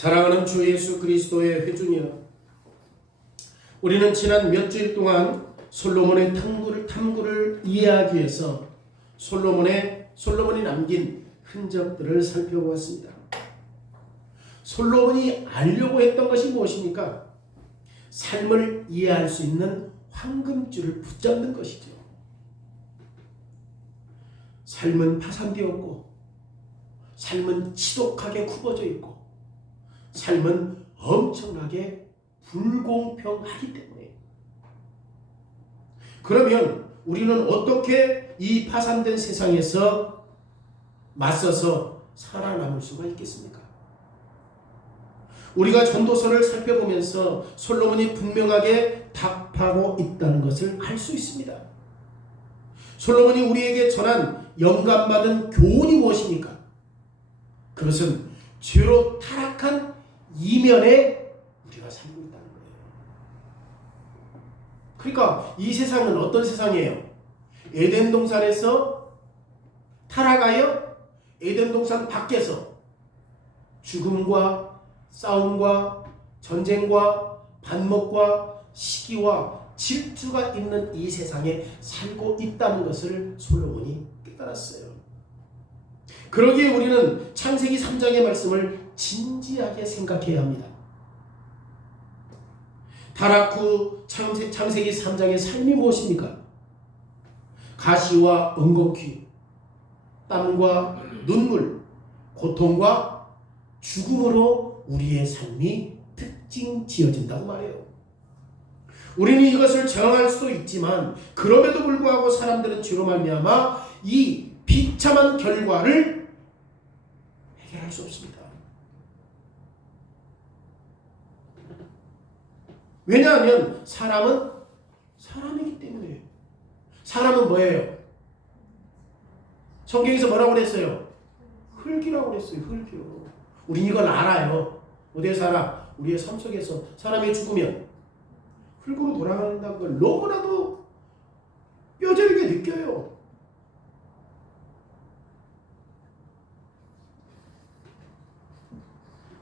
사랑하는 주 예수 그리스도의 회중이여, 우리는 지난 몇 주일 동안 솔로몬의 탐구를 이해하기 위해서 솔로몬이 남긴 흔적들을 살펴보았습니다. 솔로몬이 알려고 했던 것이 무엇입니까? 삶을 이해할 수 있는 황금줄을 붙잡는 것이죠. 삶은 파산되었고, 삶은 지독하게 굽어져 있고, 삶은 엄청나게 불공평하기 때문에, 그러면 우리는 어떻게 이 파산된 세상에서 맞서서 살아남을 수가 있겠습니까? 우리가 전도서를 살펴보면서 솔로몬이 분명하게 답하고 있다는 것을 알 수 있습니다. 솔로몬이 우리에게 전한 영감받은 교훈이 무엇입니까? 그것은 죄로 타락한 이면에 우리가 살고 있다는 거예요. 그러니까 이 세상은 어떤 세상이에요? 에덴 동산에서 타락하여 에덴 동산 밖에서 죽음과 싸움과 전쟁과 반목과 시기와 질투가 있는 이 세상에 살고 있다는 것을 솔로몬이 깨달았어요. 그러기에 우리는 창세기 3장의 말씀을 진지하게 생각해야 합니다. 타락 후 창세기 3장의 삶이 무엇입니까? 가시와 엉겅퀴, 땀과 눈물, 고통과 죽음으로 우리의 삶이 특징 지어진다고 말해요. 우리는 이것을 정할 수도 있지만 그럼에도 불구하고 사람들은 죄로 말미암아 이 비참한 결과를 해결할 수 없습니다. 왜냐하면 사람은 사람이기 때문에. 사람은 뭐예요? 성경에서 뭐라고 그랬어요? 흙이라고 그랬어요. 흙이요. 우린 이걸 알아요. 어디에서 알아? 우리의 삶 속에서 사람이 죽으면 흙으로 돌아간다는 걸 너무나도 뼈저리게 느껴요.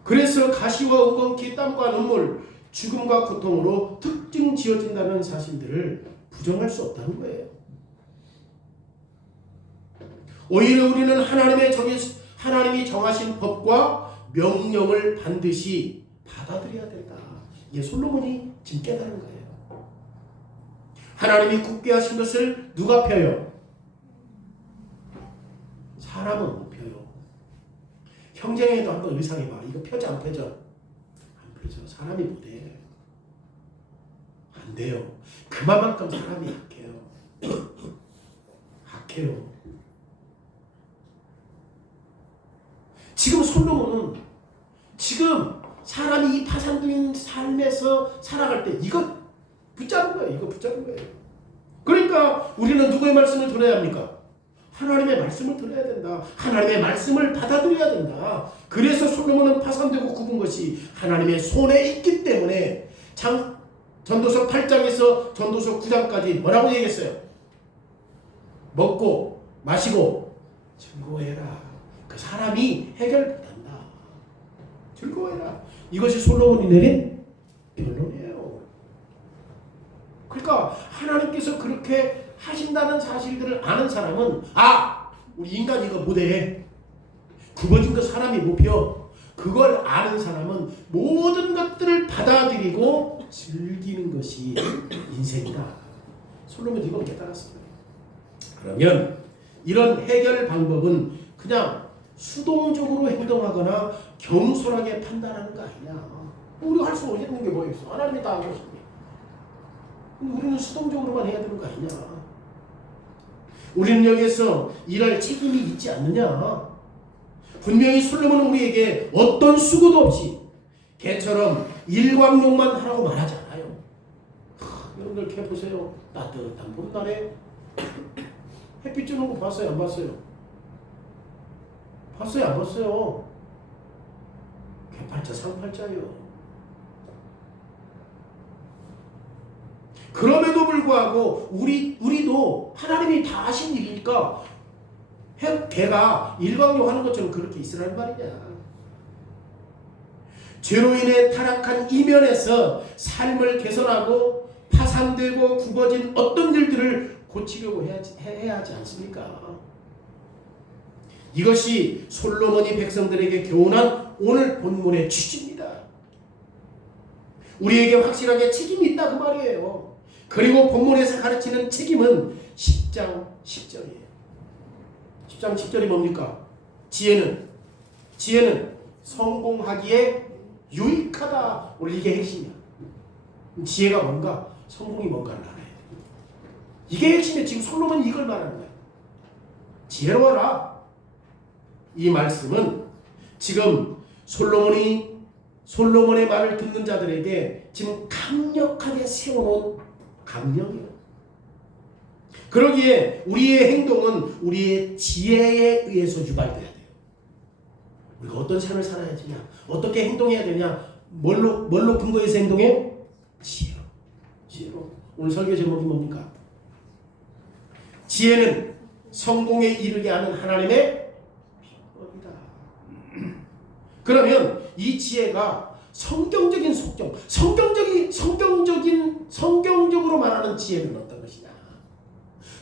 그래서 가시와 엉겅퀴, 땀과 눈물, 죽음과 고통으로 특징 지어진다는 사실들을 부정할 수 없다는 거예요. 오히려 우리는 하나님이 정하신 법과 명령을 반드시 받아들여야 된다. 이게 솔로몬이 지금 깨달은 거예요. 하나님이 굳게 하신 것을 누가 펴요? 사람은 못 펴요. 형제에도 한번 의상해봐. 이거 펴져 안 펴져? 안 펴져. 사람이 못해. 안 돼요. 그만큼 사람이 약해요. 약해요. 지금 솔로몬은 지금 사람이 이 파산된 삶에서 살아갈 때 이거 붙잡은 거예요. 이거 붙잡은 거예요. 그러니까 우리는 누구의 말씀을 들어야 합니까? 하나님의 말씀을 들어야 된다. 하나님의 말씀을 받아들여야 된다. 그래서 솔로몬은 파산되고 굽은 것이 하나님의 손에 있기 때문에 전도서 8장에서 전도서 9장까지 뭐라고 얘기했어요? 먹고 마시고 즐거워해라. 그 사람이 해결된다. 즐거워해라. 이것이 솔로몬이 내린 결론이에요. 그러니까 하나님께서 그렇게 하신다는 사실들을 아는 사람은 우리 인간 이거 못해. 굽어진 거 사람이 못 펴. 그걸 아는 사람은 모든 것들을 받아들이고 즐기는 것이 인생이다. 솔로몬이 이걸 깨달았습니다. 그러면 이런 해결 방법은 그냥 수동적으로 행동하거나 겸손하게 판단하는 거 아니냐. 우리가 할 수 있는 게 뭐 있어? 하나님이 다 하고 있으니. 우리는 수동적으로만 해야 되는 거 아니냐. 우리는 여기서 일할 책임이 있지 않느냐. 분명히 솔로몬은 우리에게 어떤 수고도 없이 개처럼 일광욕만 하라고 말하지 않아요. 여러분들 개 보세요. 따뜻한 봄날에 햇빛 쬐는 거 봤어요? 안 봤어요? 봤어요? 안 봤어요? 개팔자 상팔자예요. 그럼에도 불구하고 우리도 하나님이 다 하신 일이니까 개가 일광욕 하는 것처럼 그렇게 있으라는 말이냐. 죄로 인해 타락한 이면에서 삶을 개선하고 파산되고 굽어진 어떤 일들을 고치려고 해야 하지 않습니까? 이것이 솔로몬이 백성들에게 교훈한 오늘 본문의 취지입니다. 우리에게 확실하게 책임이 있다 그 말이에요. 그리고 본문에서 가르치는 책임은 10장 10절이에요. 10장 10절이 뭡니까? 지혜는 성공하기에 유익하다. 오늘 이게 핵심이야. 지혜가 뭔가, 성공이 뭔가를 알아야 돼. 이게 핵심이에요. 지금 솔로몬이 이걸 말하는 거예요. 지혜로워라. 이 말씀은 지금 솔로몬의 말을 듣는 자들에게 지금 강력하게 세워놓은 강령이에요. 그러기에 우리의 행동은 우리의 지혜에 의해서 유발돼야 돼요. 우리가 어떤 삶을 살아야 되냐, 어떻게 행동해야 되냐, 뭘로 근거해서 행동해? 지혜로. 오늘 설교 제목이 뭡니까? 지혜는 성공에 이르게 하는 하나님의 비법이다. 그러면 이 지혜가 성경적인 속정, 성경적으로 말하는 지혜는 어떤 것이냐?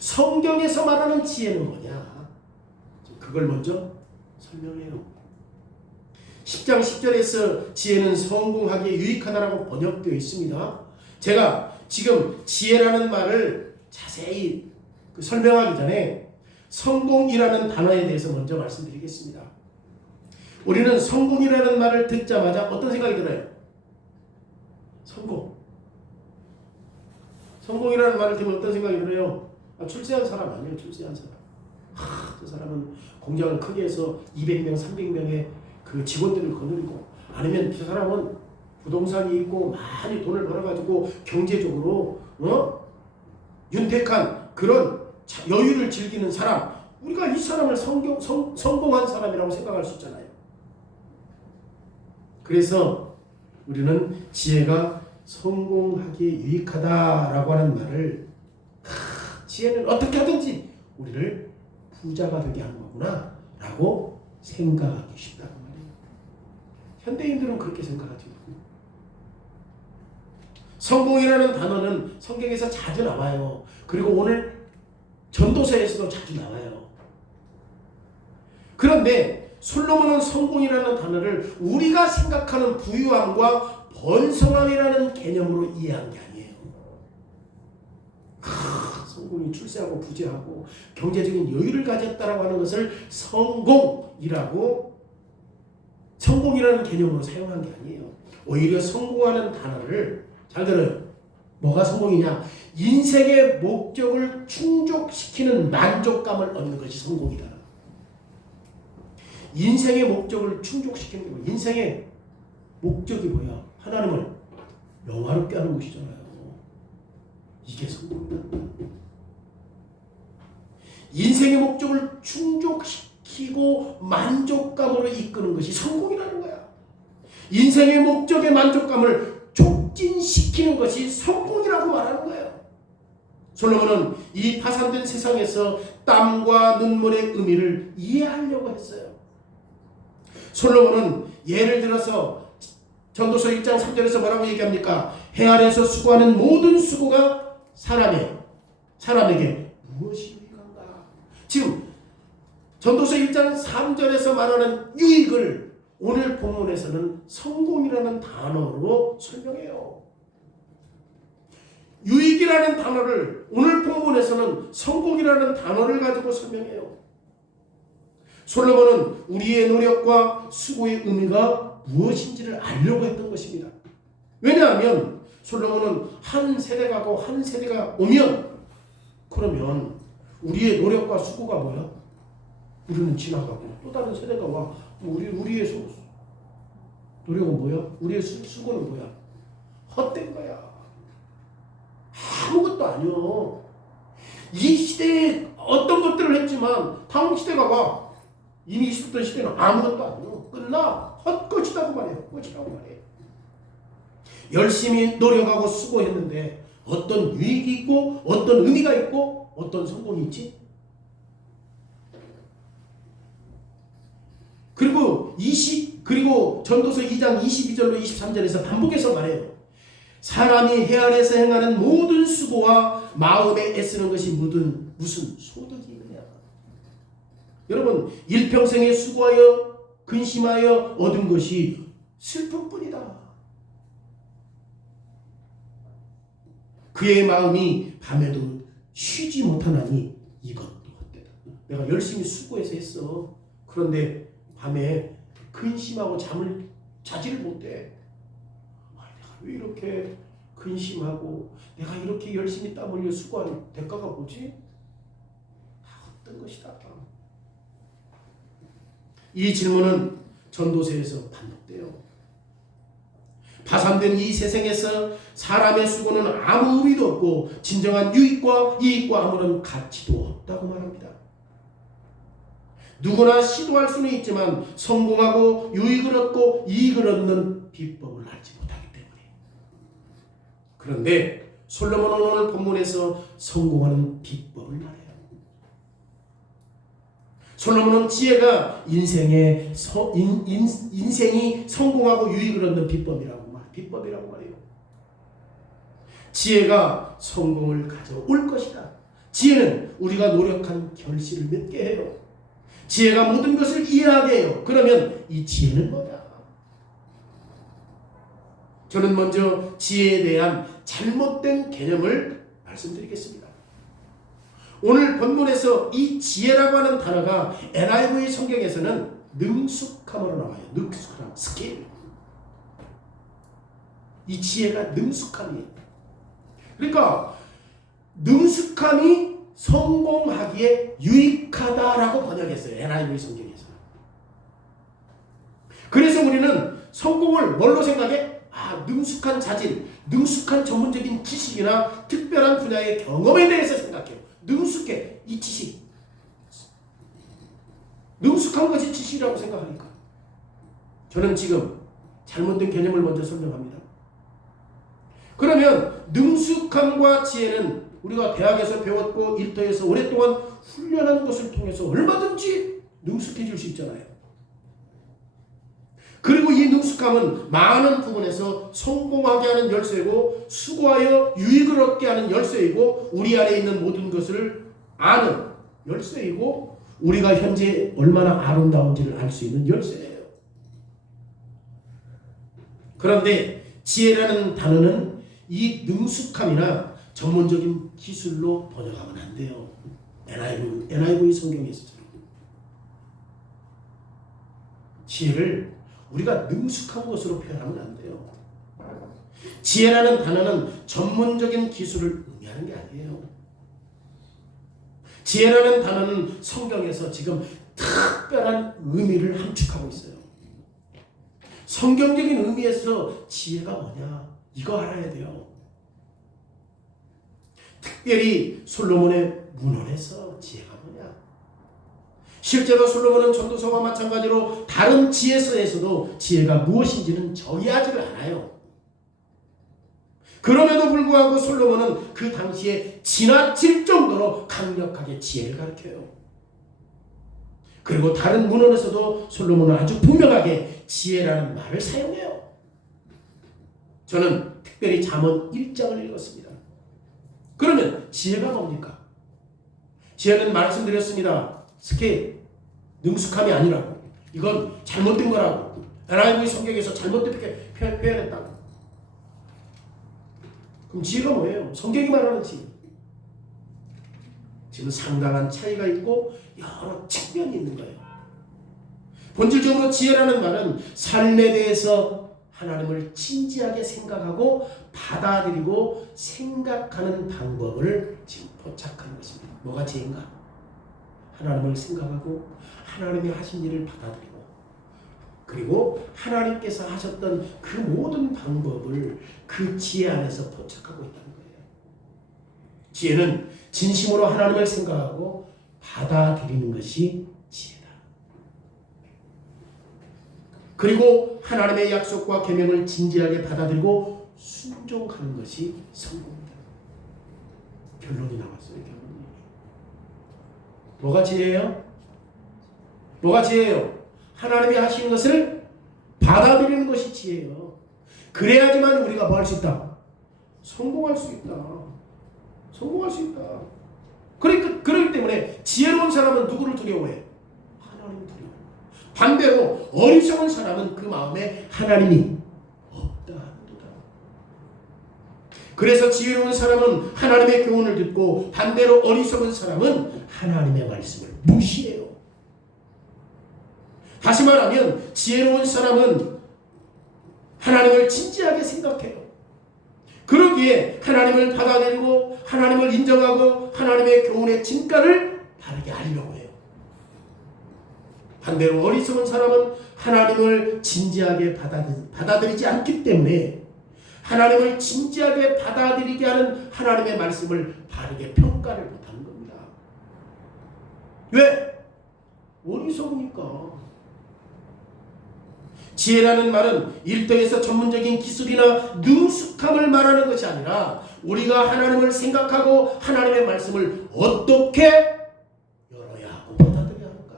성경에서 말하는 지혜는 뭐냐? 그걸 먼저 설명해요. 10장 10절에서 지혜는 성공하기에 유익하다라고 번역되어 있습니다. 제가 지금 지혜라는 말을 자세히 설명하기 전에 성공이라는 단어에 대해서 먼저 말씀드리겠습니다. 우리는 성공이라는 말을 듣자마자 어떤 생각이 들어요? 성공이라는 말을 들으면 어떤 생각이 들어요? 출세한 사람 아니에요. 출세한 사람. 저 사람은 공장을 크게 해서 200명, 300명의 그 직원들을 거느리고, 아니면 저 사람은 부동산이 있고 많이 돈을 벌어가지고 경제적으로 윤택한 그런 여유를 즐기는 사람. 우리가 이 사람을 성공한 사람이라고 생각할 수 있잖아요. 그래서 우리는 지혜가 성공하기에 유익하다라고 하는 말을, 지혜는 어떻게 하든지 우리를 부자가 되게 하는 거구나 라고 생각하기 쉽다고 말이에요. 현대인들은 그렇게 생각하죠. 성공이라는 단어는 성경에서 자주 나와요. 그리고 오늘 전도서에서도 자주 나와요. 그런데 솔로몬은 성공이라는 단어를 우리가 생각하는 부유함과 번성함이라는 개념으로 이해한 게 아니에요. 성공이 출세하고 부재하고 경제적인 여유를 가졌다라고 하는 것을 성공이라는 개념으로 사용한 게 아니에요. 오히려 성공하는 단어를, 잘 들어요. 뭐가 성공이냐? 인생의 목적을 충족시키는 만족감을 얻는 것이 성공이다. 인생의 목적을 충족시키는 거. 인생의 목적이 뭐야? 하나님을 영화롭게 하는 것이잖아요. 이게 성공이다. 인생의 목적을 충족시키고 만족감으로 이끄는 것이 성공이라는 거야. 인생의 목적의 만족감을 촉진시키는 것이 성공이라고 말하는 거예요. 솔로몬은 이 파산된 세상에서 땀과 눈물의 의미를 이해하려고 했어요. 솔로몬은 예를 들어서 전도서 1장 3절에서 뭐라고 얘기합니까? 해 아래에서 수고하는 모든 수고가 사람에게 무엇이 유익한가? 지금 전도서 1장 3절에서 말하는 유익을 오늘 본문에서는 성공이라는 단어로 설명해요. 유익이라는 단어를 오늘 본문에서는 성공이라는 단어를 가지고 설명해요. 솔로몬은 우리의 노력과 수고의 의미가 무엇인지를 알려고 했던 것입니다. 왜냐하면 솔로몬은 한 세대가 가고 한 세대가 오면, 그러면 우리의 노력과 수고가 뭐야? 우리는 지나가고 또 다른 세대가 와. 우리의 노력은 뭐야? 우리의 수고는 뭐야? 헛된 거야. 아무것도 아니요. 이 시대에 어떤 것들을 했지만 다음 시대가 와. 이미 있었던 시대는 아무것도 아니요. 끝나. 헛것이라고 말해요. 헛것이라고 말해요. 열심히 노력하고 수고했는데 어떤 유익이 있고 어떤 의미가 있고 어떤 성공이 있지? 그리고 그리고 전도서 2장 22절로 23절에서 반복해서 말해요. 사람이 해 아래에서 행하는 모든 수고와 마음에 애쓰는 것이 무슨 소득이 있느냐. 여러분, 일평생에 수고하여 근심하여 얻은 것이 슬픔뿐이다. 그의 마음이 밤에도 쉬지 못하나니 이것도 헛되다. 내가 열심히 수고해서 했어. 그런데 밤에 근심하고 잠을 자지를 못해. 내가 왜 이렇게 근심하고 내가 이렇게 열심히 땀 흘려 수고한 대가가 뭐지? 다 헛된 것이다. 이 질문은 전도서에서 반복돼요. 파산된 이 세상에서 사람의 수고는 아무 의미도 없고 진정한 유익과 이익과 아무런 가치도 없다고 말합니다. 누구나 시도할 수는 있지만 성공하고 유익을 얻고 이익을 얻는 비법을 알지 못하기 때문에. 그런데 솔로몬은 오늘 본문에서 성공하는 비법을 말해요. 솔로몬은 지혜가 인생이 성공하고 유익을 얻는 비법이라고 말해요. 지혜가 성공을 가져올 것이다. 지혜는 우리가 노력한 결실을 맺게 해요. 지혜가 모든 것을 이해하게 해요. 그러면 이 지혜는 뭐냐? 저는 먼저 지혜에 대한 잘못된 개념을 말씀드리겠습니다. 오늘 본문에서 이 지혜라고 하는 단어가 NIV 성경에서는 능숙함으로 나와요. 능숙함, 스킬. 이 지혜가 능숙함이에요. 그러니까 능숙함이 성공하기에 유익하다라고 번역했어요. NIV 성경에서. 그래서 우리는 성공을 뭘로 생각해? 능숙한 자질, 능숙한 전문적인 지식이나 특별한 분야의 경험에 대해서 생각해요. 능숙해, 이 지식. 능숙한 것이 지식이라고 생각하니까. 저는 지금 잘못된 개념을 먼저 설명합니다. 그러면 능숙함과 지혜는 우리가 대학에서 배웠고 일터에서 오랫동안 훈련한 것을 통해서 얼마든지 능숙해질 수 있잖아요. 그리고 이 능숙함은 많은 부분에서 성공하게 하는 열쇠고 수고하여 유익을 얻게 하는 열쇠이고 우리 안에 있는 모든 것을 아는 열쇠이고 우리가 현재 얼마나 아름다운지를 알 수 있는 열쇠예요. 그런데 지혜라는 단어는 이 능숙함이나 전문적인 기술로 번역하면 안 돼요. NIV 성경에서처럼. 지혜를 우리가 능숙한 것으로 표현하면 안 돼요. 지혜라는 단어는 전문적인 기술을 의미하는 게 아니에요. 지혜라는 단어는 성경에서 지금 특별한 의미를 함축하고 있어요. 성경적인 의미에서 지혜가 뭐냐? 이거 알아야 돼요. 특별히 솔로몬의 문헌에서 지혜가 뭐냐? 실제로 솔로몬은 전도서와 마찬가지로 다른 지혜서에서도 지혜가 무엇인지는 정의하지를 않아요. 그럼에도 불구하고 솔로몬은 그 당시에 지나칠 정도로 강력하게 지혜를 가르쳐요. 그리고 다른 문헌에서도 솔로몬은 아주 분명하게 지혜라는 말을 사용해요. 저는 특별히 잠언 1장을 읽었습니다. 그러면 지혜가 뭡니까? 지혜는 말씀드렸습니다. 스케일, 능숙함이 아니라고. 이건 잘못된 거라고. NIV 성경에서 잘못되게 표현했다고. 그럼 지혜가 뭐예요? 성경이 말하는 지혜. 지금 상당한 차이가 있고 여러 측면이 있는 거예요. 본질적으로 지혜라는 말은 삶에 대해서 하나님을 진지하게 생각하고 받아들이고 생각하는 방법을 지금 포착하는 것입니다. 뭐가 지혜인가? 하나님을 생각하고 하나님이 하신 일을 받아들이고 그리고 하나님께서 하셨던 그 모든 방법을 그 지혜 안에서 포착하고 있다는 거예요. 지혜는 진심으로 하나님을 생각하고 받아들이는 것이 지혜다. 그리고 하나님의 약속과 계명을 진지하게 받아들이고 순종하는 것이 성공입니다. 결론이 나왔어요. 결론이. 뭐가 지혜예요? 뭐가 지혜예요? 하나님이 하신 것을 받아들이는 것이 지혜예요. 그래야지만 우리가 뭐 할 수 있다? 성공할 수 있다. 성공할 수 있다. 그렇기 때문에 지혜로운 사람은 누구를 두려워해? 하나님을 두려워해. 반대로 어리석은 사람은 그 마음에 하나님이 없다 합니다. 그래서 지혜로운 사람은 하나님의 교훈을 듣고 반대로 어리석은 사람은 하나님의 말씀을 무시해요. 다시 말하면 지혜로운 사람은 하나님을 진지하게 생각해요. 그러기에 하나님을 받아들이고 하나님을 인정하고 하나님의 교훈의 진가를 바르게 알려고 해요. 반대로 어리석은 사람은 하나님을 진지하게 받아들이지 않기 때문에 하나님을 진지하게 받아들이게 하는 하나님의 말씀을 바르게 평가를 못하는 겁니다. 왜? 어리석으니까. 지혜라는 말은 일터에서 전문적인 기술이나 능숙함을 말하는 것이 아니라 우리가 하나님을 생각하고 하나님의 말씀을 어떻게 열어야 하고 받아들여야 하는가.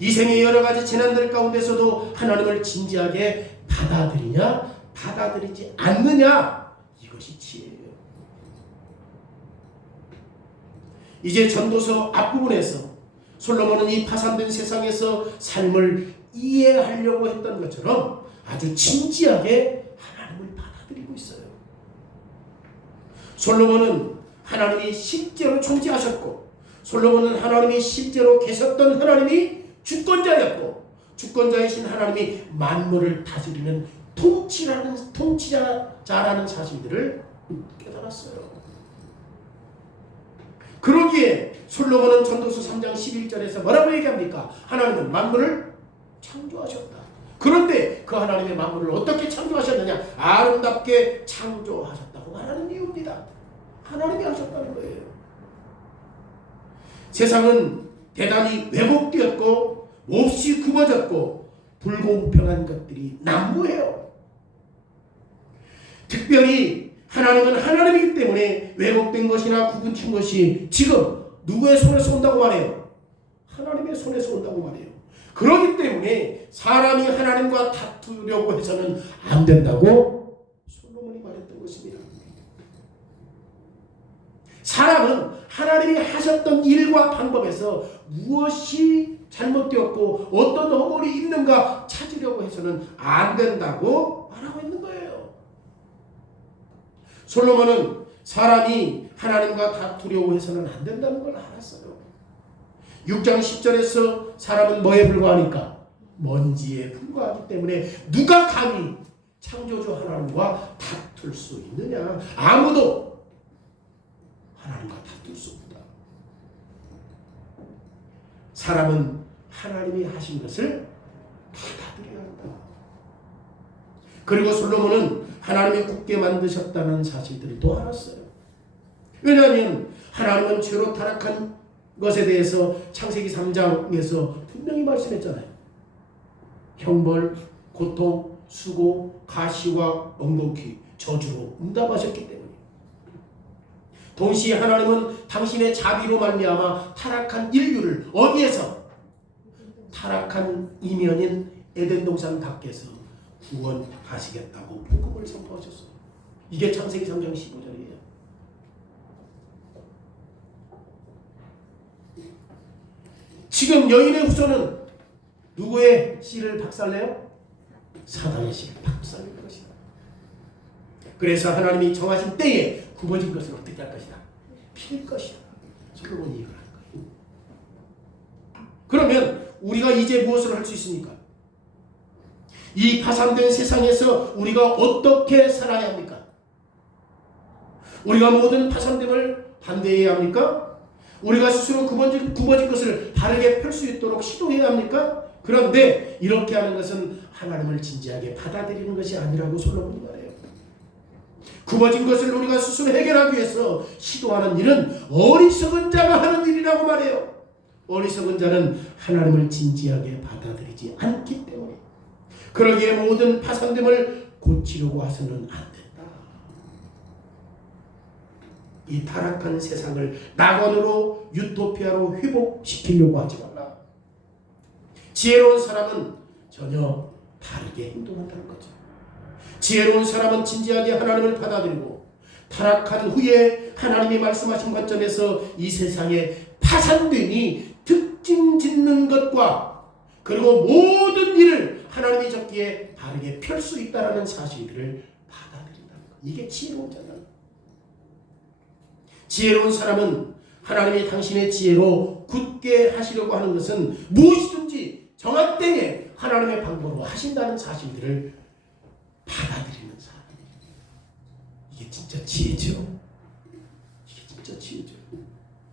이 생의 여러 가지 재난들 가운데서도 하나님을 진지하게 받아들이냐 받아들이지 않느냐, 이것이 지혜예요. 이제 전도서 앞부분에서 솔로몬은 이 파산된 세상에서 삶을 이해하려고 했던 것처럼 아주 진지하게 하나님을 받아들이고 있어요. 솔로몬은 하나님이 실제로 존재하셨고, 솔로몬은 하나님이 실제로 계셨던 하나님이 주권자였고, 주권자이신 하나님이 만물을 다스리는 통치자라는 사실들을 깨달았어요. 그러기에 솔로몬은 전도서 3장 11절에서 뭐라고 얘기합니까? 하나님은 만물을 창조하셨다. 그런데 그 하나님의 만물을 어떻게 창조하셨느냐? 아름답게 창조하셨다고 말하는 이유입니다. 하나님이 하셨다는 거예요. 세상은 대단히 왜곡되었고 몹시 굽어졌고 불공평한 것들이 난무해요. 특별히 하나님은 하나님이기 때문에 왜곡된 것이나 구분친 것이 지금 누구의 손에서 온다고 말해요? 하나님의 손에서 온다고 말해요. 그렇기 때문에 사람이 하나님과 다투려고 해서는 안 된다고 솔로몬이 말했던 것입니다. 사람은 하나님이 하셨던 일과 방법에서 무엇이 잘못되었고 어떤 허물이 있는가 찾으려고 해서는 안 된다고 말하고 있는 거예요. 솔로몬은 사람이 하나님과 다투려고 해서는 안 된다는 걸 알았어요. 6장 10절에서 사람은 뭐에 불과하니까? 먼지에 불과하기 때문에 누가 감히 창조주 하나님과 다툴 수 있느냐? 아무도 하나님과 다툴 수 없다. 사람은 하나님이 하신 것을 받아들여야 한다. 그리고 솔로몬은 하나님이 굳게 만드셨다는 사실들을 또 알았어요. 왜냐하면 하나님은 죄로 타락한 것에 대해서 창세기 3장에서 분명히 말씀했잖아요. 형벌, 고통, 수고, 가시와 엉겅퀴, 저주로 응답하셨기 때문에. 동시에 하나님은 당신의 자비로 말미암아 타락한 인류를 어디에서? 타락한 이면인 에덴 동산 밖에서 구원하시겠다고 복음을 선포하셨어요. 이게 창세기 3장 15절이에요. 지금 여인의 후손은 누구의 씨를 박살내요? 사단의 씨를 박살낼 것이다. 그래서 하나님이 정하신 때에 굽어진 것을 어떻게 할 것이다? 필 것이다. 솔로몬이 이걸 한 거예요. 그러면 우리가 이제 무엇을 할 수 있습니까? 이 파산된 세상에서 우리가 어떻게 살아야 합니까? 우리가 모든 파산됨을 반대해야 합니까? 우리가 스스로 굽어진 것을 바르게 펼 수 있도록 시도해야 합니까? 그런데 이렇게 하는 것은 하나님을 진지하게 받아들이는 것이 아니라고 솔로몬이 말해요. 굽어진 것을 우리가 스스로 해결하기 위해서 시도하는 일은 어리석은 자가 하는 일이라고 말해요. 어리석은 자는 하나님을 진지하게 받아들이지 않기 때문에. 그러기에 모든 파산됨을 고치려고 해서는 안 된다. 이 타락한 세상을 낙원으로 유토피아로 회복시키려고 하지 말라. 지혜로운 사람은 전혀 다르게 행동한다는 거죠. 지혜로운 사람은 진지하게 하나님을 받아들이고 타락한 후에 하나님이 말씀하신 관점에서 이 세상에 파산됨이 특징 짓는 것과 그리고 모든 일을 하나님이 적기에 바르게 펼 수 있다는 사실들을 받아들인다는 것. 이게 지혜로운 자다. 지혜로운 사람은 하나님이 당신의 지혜로 굳게 하시려고 하는 것은 무엇이든지 정한 때에 하나님의 방법으로 하신다는 사실들을 받아들이는 사람. 이게 진짜 지혜죠. 이게 진짜 지혜죠.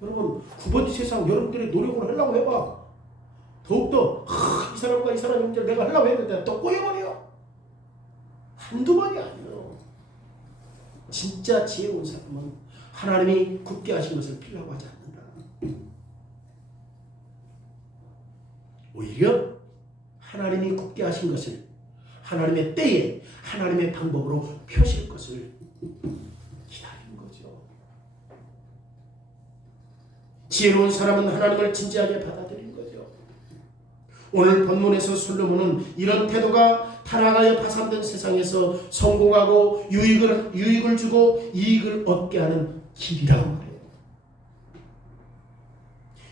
여러분, 9번째 세상 여러분들이 노력을 하려고 해봐. 더욱더 이 사람과 이 사람 문제를 내가 하려고 했는데 또 꼬여버려. 한두 번이 아니에요. 진짜 지혜로운 사람은 하나님이 굳게 하신 것을 피하고 하지 않는다. 오히려 하나님이 굳게 하신 것을 하나님의 때에 하나님의 방법으로 펴실 것을 기다리는 거죠. 지혜로운 사람은 하나님을 진지하게 받아들이는 거죠. 오늘 본문에서 솔로몬은 이런 태도가 타락하여 파산된 세상에서 성공하고 유익을 주고 이익을 얻게 하는 길이라고 말해요.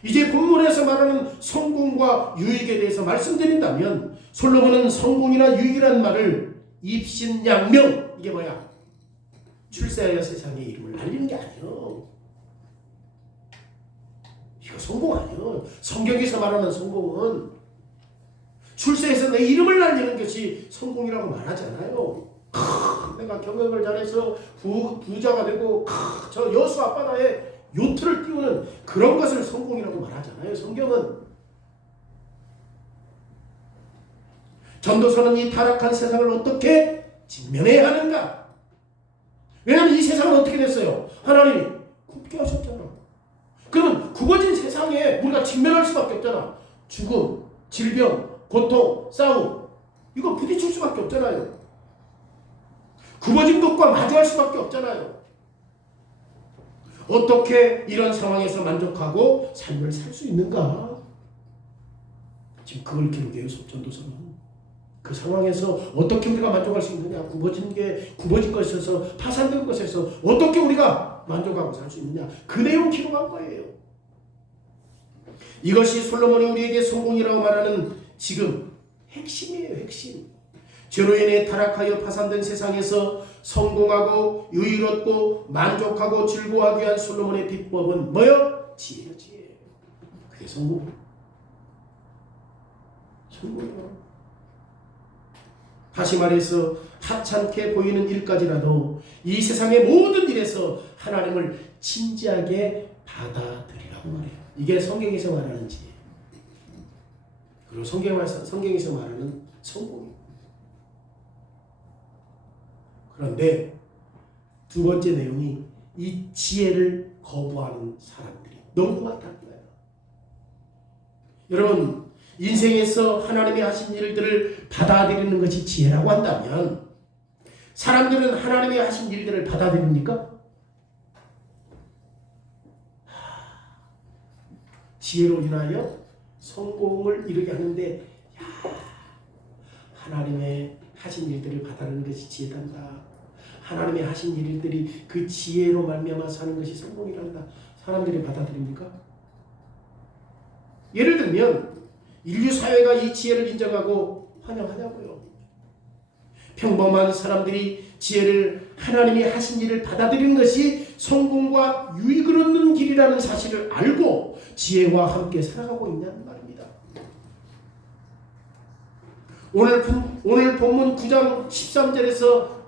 이제 본문에서 말하는 성공과 유익에 대해서 말씀드린다면 솔로몬은 성공이나 유익이라는 말을 입신양명, 이게 뭐야? 출세하여 세상의 이름을 알리는 게 아니에요. 이거 성공 아니에요. 성경에서 말하는 성공은 출세해서 내 이름을 알리는 것이 성공이라고 말하잖아요. 내가 경영을 잘해서 부자가 되고 저 여수 앞바다에 요트를 띄우는 그런 것을 성공이라고 말하잖아요. 성경은. 전도서는 이 타락한 세상을 어떻게 직면해야 하는가? 왜냐하면 이 세상은 어떻게 됐어요? 하나님이 굳게 하셨잖아. 그러면 굽어진 세상에 우리가 직면할 수밖에 없잖아. 죽음, 질병, 고통, 싸움, 이거 부딪힐 수밖에 없잖아요. 굽어진 것과 마주할 수밖에 없잖아요. 어떻게 이런 상황에서 만족하고 삶을 살 수 있는가? 지금 그걸 기록해요. 전도서는. 그 상황에서 어떻게 우리가 만족할 수 있느냐? 굽어진 것에서, 파산된 것에서 어떻게 우리가 만족하고 살 수 있느냐? 그 내용 기록한 거예요. 이것이 솔로몬이 우리에게 성공이라고 말하는 지금 핵심이에요. 핵심. 죄로 인해 타락하여 파산된 세상에서 성공하고 유익 얻고 만족하고 즐거워하기 위한 솔로몬의 비법은 뭐요? 지혜요. 지혜. 그게 성공. 성공이요. 다시 말해서 하찮게 보이는 일까지라도 이 세상의 모든 일에서 하나님을 진지하게 받아들이라고 말해요. 이게 성경에서 말하는 지혜. 그리고 성경에서 말하는 성공입니다. 그런데 두 번째 내용이 이 지혜를 거부하는 사람들이 너무 많다는 거예요. 여러분, 인생에서 하나님이 하신 일들을 받아들이는 것이 지혜라고 한다면 사람들은 하나님이 하신 일들을 받아들입니까? 지혜로 인하여 성공을 이루게 하는데 하나님의 하신 일들을 받아들이는 것이 지혜단다. 하나님의 하신 일들이 그 지혜로 말미암아서 하는 것이 성공이란다. 사람들이 받아들입니까? 예를 들면 인류 사회가 이 지혜를 인정하고 환영하냐고요. 평범한 사람들이 지혜를 하나님이 하신 일을 받아들이는 것이 성공과 유익을 얻는 길이라는 사실을 알고 지혜와 함께 살아가고 있냐는 말입니다. 오늘 본문 9장 13절에서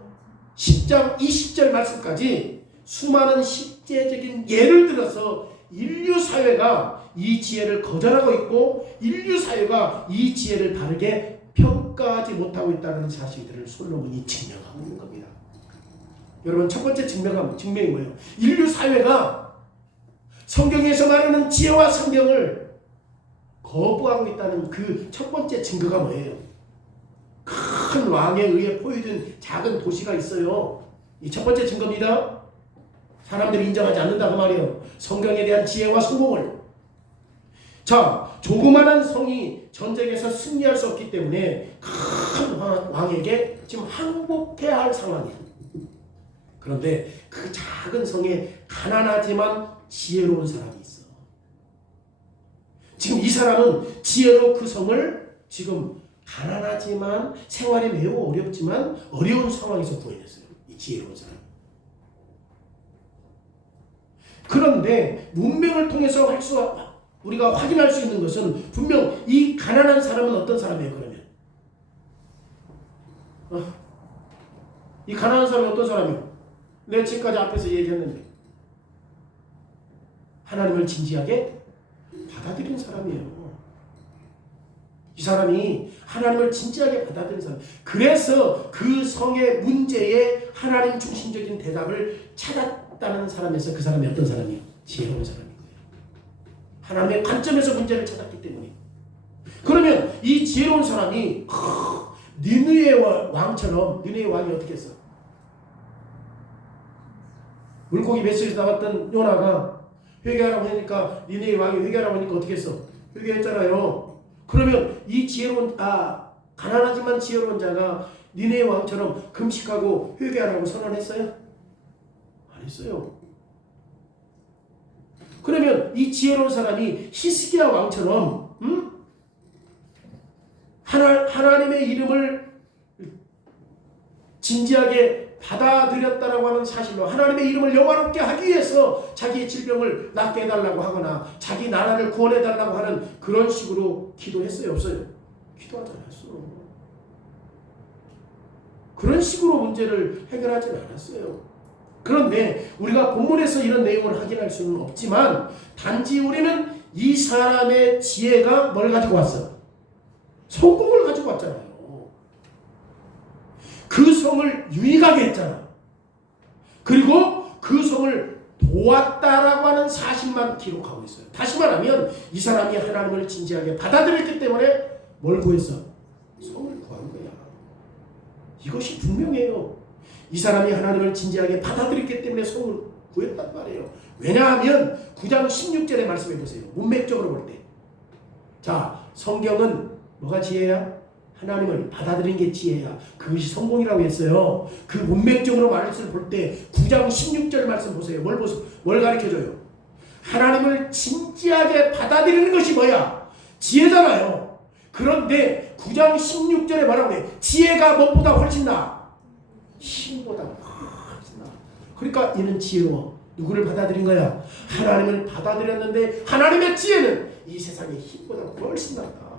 10장 20절 말씀까지 수많은 실제적인 예를 들어서 인류 사회가 이 지혜를 거절하고 있고 인류 사회가 이 지혜를 바르게 평가하지 못하고 있다는 사실들을 솔로몬이 증명하고 있는 겁니다. 여러분, 첫 번째 증명이 뭐예요? 인류 사회가 성경에서 말하는 지혜와 성경을 거부하고 있다는 그 첫 번째 증거가 뭐예요? 큰 왕에 의해 포위된 작은 도시가 있어요. 이 첫 번째 증거입니다. 사람들이 인정하지 않는다고 말이에요. 성경에 대한 지혜와 성공을. 자, 조그마한 성이 전쟁에서 승리할 수 없기 때문에 큰 왕에게 지금 항복해야 할 상황이에요. 그런데 그 작은 성에 가난하지만 지혜로운 사람이 있어. 지금 이 사람은 지혜로 그 성을 지금 가난하지만 생활이 매우 어렵지만 어려운 상황에서 구해냈어요. 이 지혜로운 사람. 그런데 문명을 통해서 우리가 확인할 수 있는 것은 분명 이 가난한 사람은 어떤 사람이에요? 그러면 이 가난한 사람이 어떤 사람이에요? 내가 지금까지 앞에서 얘기했는데 하나님을 진지하게 받아들인 사람이에요. 이 사람이 하나님을 진지하게 받아들인 사람. 그래서 그 성의 문제에 하나님 중심적인 대답을 찾았다는 사람에서 그 사람이 어떤 사람이에요? 지혜로운 사람인 거예요. 하나님의 관점에서 문제를 찾았기 때문에. 그러면 이 지혜로운 사람이 니느웨 왕처럼, 니느웨 왕이 어떻게 했어? 물고기 뱃속에서 나왔던 요나가 회개하라고 하니까 니느웨 왕이 회개하라고 하니까 어떻게 했어? 회개했잖아요. 그러면 이 가난하지만 지혜로운 자가 니느웨 왕처럼 금식하고 회개하라고 선언했어요? 안 했어요. 그러면 이 지혜로운 사람이 히스기야 왕처럼 하나님의 이름을 진지하게 받아들였다라고 하는 사실로 하나님의 이름을 영화롭게 하기 위해서 자기의 질병을 낫게 해달라고 하거나 자기 나라를 구원해달라고 하는 그런 식으로 기도했어요? 없어요? 기도하지 않았어. 그런 식으로 문제를 해결하지 않았어요. 그런데 우리가 본문에서 이런 내용을 확인할 수는 없지만 단지 우리는 이 사람의 지혜가 뭘 가지고 왔어? 성공을 가지고 왔잖아요. 그 성을 유익하게 했잖아. 그리고 그 성을 도왔다라고 하는 사실만 기록하고 있어요. 다시 말하면 이 사람이 하나님을 진지하게 받아들였기 때문에 뭘 구했어? 성을 구한 거야. 이것이 분명해요. 이 사람이 하나님을 진지하게 받아들였기 때문에 성을 구했단 말이에요. 왜냐하면 9장 16절의 말씀해 보세요. 문맥적으로 볼 때. 자, 성경은 뭐가 지혜야? 하나님을 받아들인 게 지혜야. 그것이 성공이라고 했어요. 그 문맥적으로 말씀을 볼 때 9장 16절 말씀 보세요. 뭘 가르쳐줘요? 하나님을 진지하게 받아들이는 것이 뭐야? 지혜잖아요. 그런데 9장 16절에 뭐라고 해? 지혜가 무엇보다 훨씬 나? 힘보다 훨씬 나. 그러니까 이는 지혜로워. 누구를 받아들인 거야? 하나님을 받아들였는데 하나님의 지혜는 이 세상의 힘보다 훨씬 낫다.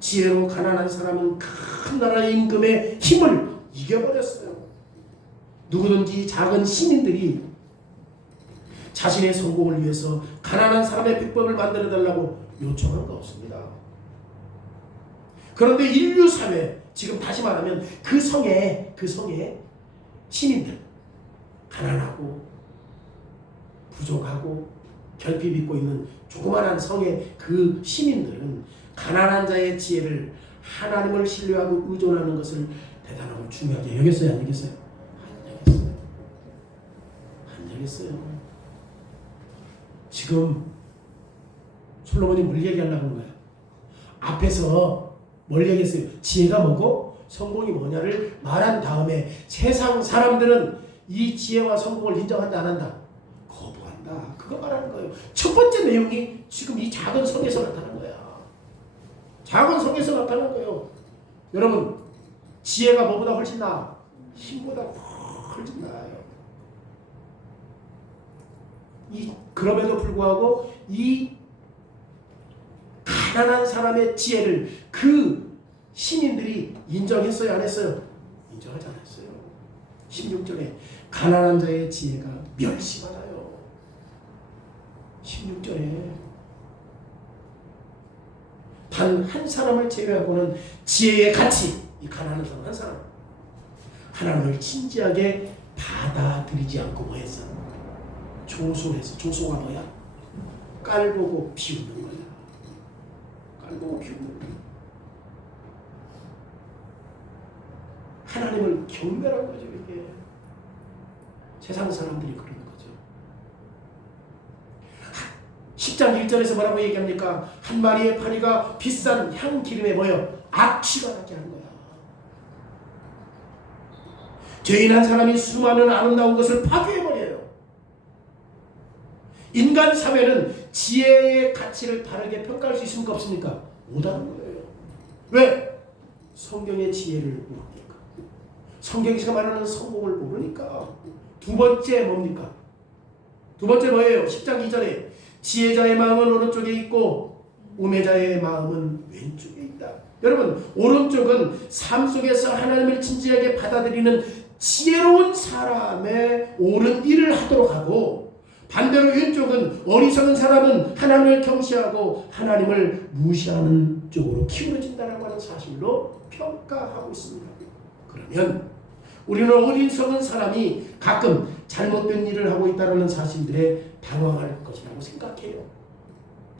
지혜로 가난한 사람은 큰 나라의 임금의 힘을 이겨버렸어요. 누구든지 작은 시민들이 자신의 성공을 위해서 가난한 사람의 비법을 만들어달라고 요청한 거 없습니다. 그런데 인류 사회, 지금 다시 말하면 그 성의 시민들, 가난하고 부족하고 결핍 입고 있는 조그만한 성의 그 시민들은 가난한 자의 지혜를 하나님을 신뢰하고 의존하는 것을 대단하고 중요하게 여겼어요? 안 여겼어요? 안 여겼어요. 지금 솔로몬이 뭘 얘기하려고 하는 거예요? 앞에서 뭘 얘기했어요? 지혜가 뭐고 성공이 뭐냐를 말한 다음에 세상 사람들은 이 지혜와 성공을 인정한다 안 한다? 거부한다. 그거 말하는 거예요. 첫 번째 내용이 지금 이 작은 성에서 나타난 거야. 작은 성에서 나타난 거예요. 여러분, 지혜가 뭐보다 훨씬 나아? 힘보다 훨씬 나아요. 그럼에도 불구하고 이 가난한 사람의 지혜를 그 시민들이 인정했어요? 안 했어요? 인정하지 않았어요. 16절에 가난한 자의 지혜가 멸시받아요. 16절에 단 한 사람을 제외하고는 지혜의 가치, 이 가난한 사람 한 사람, 하나님을 진지하게 받아들이지 않고 뭐 했어? 조소해서. 조소가 뭐야? 깔보고 비웃는 거야. 깔보고 비웃는 거야. 하나님을 경멸한 거죠. 이게 세상 사람들이 그런 거죠. 10장 1절에서 뭐라고 얘기합니까? 한 마리의 파리가 비싼 향기름에 뭐요? 악취가 나게 하는 거야. 죄인 한 사람이 수많은 아름다운 것을 파괴해버려요. 인간 사회는 지혜의 가치를 바르게 평가할 수 있습니까? 없습니까? 못하는 거예요. 왜? 성경의 지혜를 모르니까. 성경에서 말하는 성공을 모르니까. 두 번째 뭡니까? 두 번째 뭐예요? 10장 2절에 지혜자의 마음은 오른쪽에 있고 우매자의 마음은 왼쪽에 있다. 여러분, 오른쪽은 삶 속에서 하나님을 진지하게 받아들이는 지혜로운 사람의 옳은 일을 하도록 하고, 반대로 왼쪽은 어리석은 사람은 하나님을 경시하고 하나님을 무시하는 쪽으로 기울어진다는 하는 사실로 평가하고 있습니다. 그러면 우리는 어리석은 사람이 가끔 잘못된 일을 하고 있다는 사실들에 당황할 것이라고 생각해요.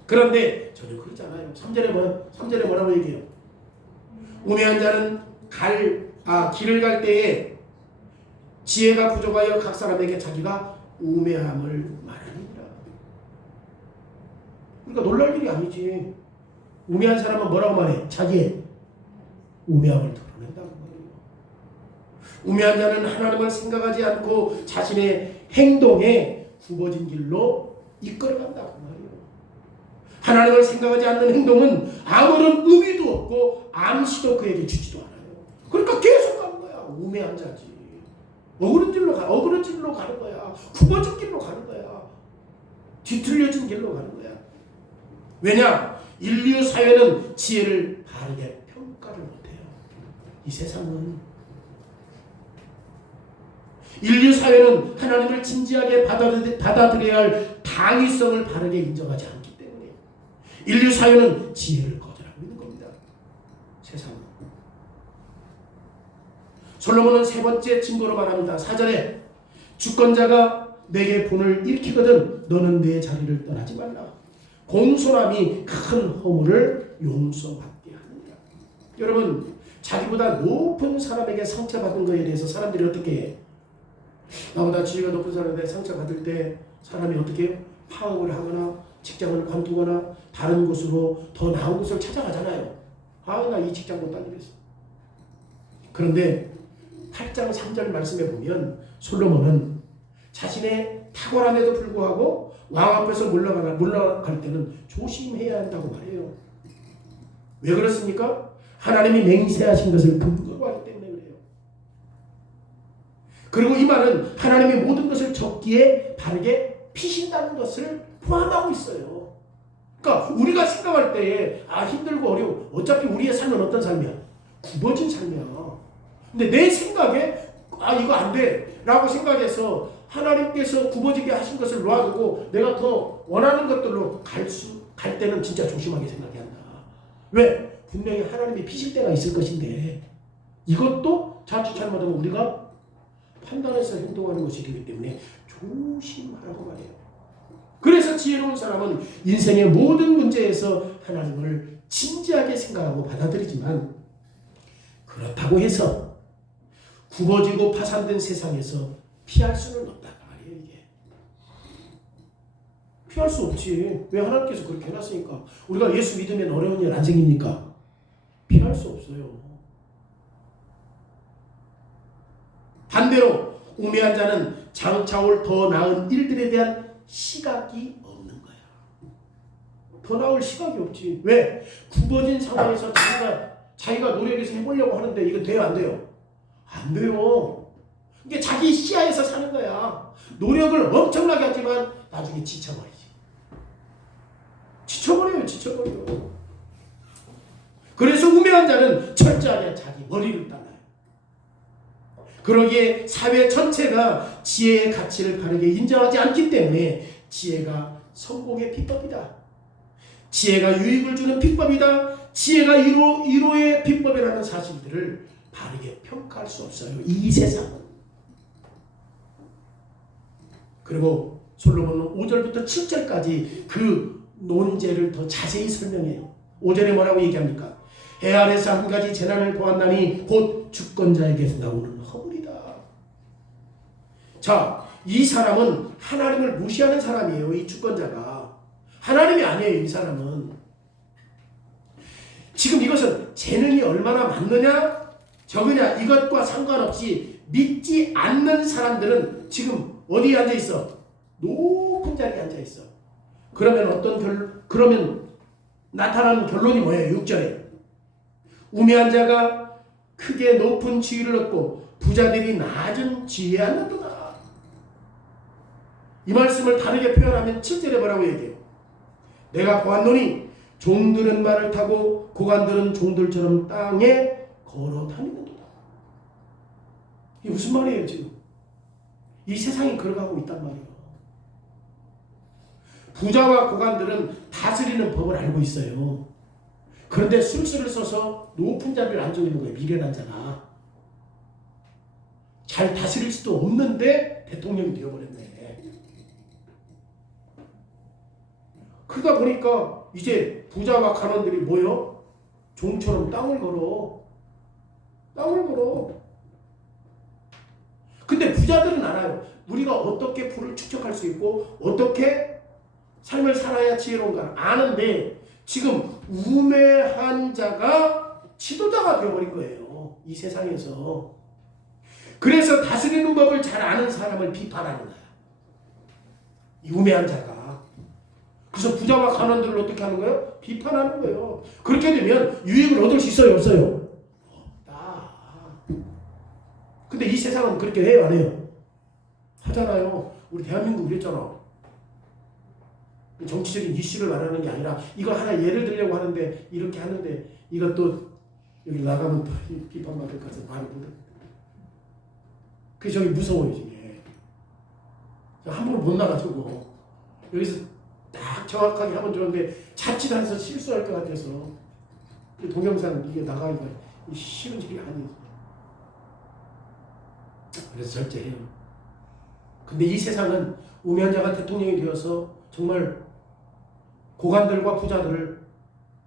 그런데 전혀 그렇지 않아요. 3절에 뭐라고 얘기해요? 우매한 자는 길을 갈 때에 지혜가 부족하여 각 사람에게 자기가 우매함을 말하니라. 그러니까 놀랄 일이 아니지. 우매한 사람은 뭐라고 말해? 자기의 우매함을 드러낸다고 말해요. 우매한 자는 하나님을 생각하지 않고 자신의 행동에 굽어진 길로 이끌어간다고 말해요. 하나님을 생각하지 않는 행동은 아무런 의미도 없고 암시도 그에게 주지도 않아요. 그러니까 계속 가는 거야. 우매한 자지. 어그런 길로 가는 거야. 굽어진 길로 가는 거야. 뒤틀려진 길로 가는 거야. 왜냐? 인류 사회는 지혜를 바르게 평가를 못해요. 이 세상은 인류 사회는 하나님을 진지하게 받아들여야 할 당위성을 바르게 인정하지 않기 때문에 인류 사회는 지혜를 거절하고 있는 겁니다. 세상은. 솔로몬은 세 번째 증거로 말합니다. 4절에 주권자가 내게 분을 일으키거든 너는 내 자리를 떠나지 말라. 공손함이 큰 허물을 용서받게 하느니라. 여러분, 자기보다 높은 사람에게 상처받은 것에 대해서 사람들이 어떻게 해? 나보다 지위가 높은 사람에게 상처받을 때 사람이 어떻게 해요? 파업을 하거나 직장을 관두거나 다른 곳으로 더 나은 곳을 찾아가잖아요. 나 이 직장 못 다니겠어. 그런데 8장 3절 말씀에 보면 솔로몬은 자신의 탁월함에도 불구하고 왕 앞에서 물러갈 때는 조심해야 한다고 말해요. 왜 그렇습니까? 하나님이 맹세하신 것을 근거로 하기 때문에 그래요. 그리고 이 말은 하나님이 모든 것을 적기에 바르게 피신다는 것을 포함하고 있어요. 그러니까 우리가 생각할 때에 힘들고 어려워. 어차피 우리의 삶은 어떤 삶이야? 굽어진 삶이야. 근데 내 생각에 이거 안 돼 라고 생각해서 하나님께서 굽어지게 하신 것을 놔두고 내가 더 원하는 것들로 갈 때는 진짜 조심하게 생각해야 한다. 왜? 분명히 하나님이 피실 때가 있을 것인데 이것도 자칫 잘못하면 우리가 판단해서 행동하는 것이 되기 때문에 조심하라고 말해요. 그래서 지혜로운 사람은 인생의 모든 문제에서 하나님을 진지하게 생각하고 받아들이지만 그렇다고 해서 굽어지고 파산된 세상에서 피할 수는 없다 말이에요. 이게 피할 수 없지. 왜? 하나님께서 그렇게 해놨으니까. 우리가 예수 믿으면 어려운 일 안 생깁니까? 피할 수 없어요. 반대로 우매한 자는 장차올 더 나은 일들에 대한 시각이 없는 거야. 더 나을 시각이 없지. 왜? 굽어진 상황에서 자기가 노력해서 해보려고 하는데 이거 돼요 안 돼요? 안 돼요. 이게 자기 시야에서 사는 거야. 노력을 엄청나게 하지만 나중에 지쳐버리지. 지쳐버려. 그래서 우매한 자는 철저하게 자기 머리를 따라요. 그러기에 사회 전체가 지혜의 가치를 바르게 인정하지 않기 때문에 지혜가 성공의 비법이다. 지혜가 유익을 주는 비법이다. 지혜가 위로의 비법이라는 사실들을 바르게 평가할 수 없어요. 이 세상은. 그리고 솔로몬은 5절부터 7절까지 그 논제를 더 자세히 설명해요. 5절에 뭐라고 얘기합니까? 해 아래서 한 가지 재난을 보았나니 곧 주권자에게서 나오는 허물이다. 자, 이 사람은 하나님을 무시하는 사람이에요. 이 주권자가. 하나님이 아니에요. 이 사람은. 지금 이것은 재능이 얼마나 많느냐 적으냐 이것과 상관없이 믿지 않는 사람들은 지금 어디에 앉아 있어? 높은 자리에 앉아 있어. 그러면 나타나는 결론이 뭐예요? 6절에 우매한 자가 크게 높은 지위를 얻고 부자들이 낮은 지위에 앉는도다. 이 말씀을 다르게 표현하면 7절에 뭐라고 얘기해요? 내가 보았노니 종들은 말을 타고 고관들은 종들처럼 땅에 걸어 다니는도다. 이게 무슨 말이에요 지금? 이 세상이 걸어가고 있단 말이에요. 부자와 고관들은 다스리는 법을 알고 있어요. 그런데 술수를 써서 높은 자리를 앉아 있는 거예요. 미련한 자가. 잘 다스릴 수도 없는데 대통령이 되어버렸네. 그러다 보니까 이제 부자와 간원들이 뭐요? 종처럼 땅을 걸어. 근데 부자들은 알아요. 우리가 어떻게 부를 축적할 수 있고 어떻게 삶을 살아야 지혜로운가 아는데 지금 우매한 자가 지도자가 되어버린 거예요. 이 세상에서. 그래서 다스리는 법을 잘 아는 사람을 비판하는 거야. 이 우매한 자가. 그래서 부자와 가난들을 어떻게 하는 거예요? 비판하는 거예요. 그렇게 되면 유익을 얻을 수 있어요? 없어요? 없다. 근데 이 세상은 그렇게 해요? 안 해요? 하잖아요. 우리 대한민국 그랬잖아. 정치적인 이슈를 말하는 게 아니라 이거 하나 예를 들려고 하는데 이렇게 하는데 이것도 여기 나가면 또 비판받을 것을 말을 못해. 그게 저기 무서워요 지금. 함부로 못 나가지고 여기서 딱 정확하게 하면 좋은데 자칫해서 실수할 것 같아서 동영상 이게 나가기가 쉬운 일이 아니에요. 그래서 절제해요. 근데 이 세상은 우매한 자가 대통령이 되어서 정말 고관들과 부자들을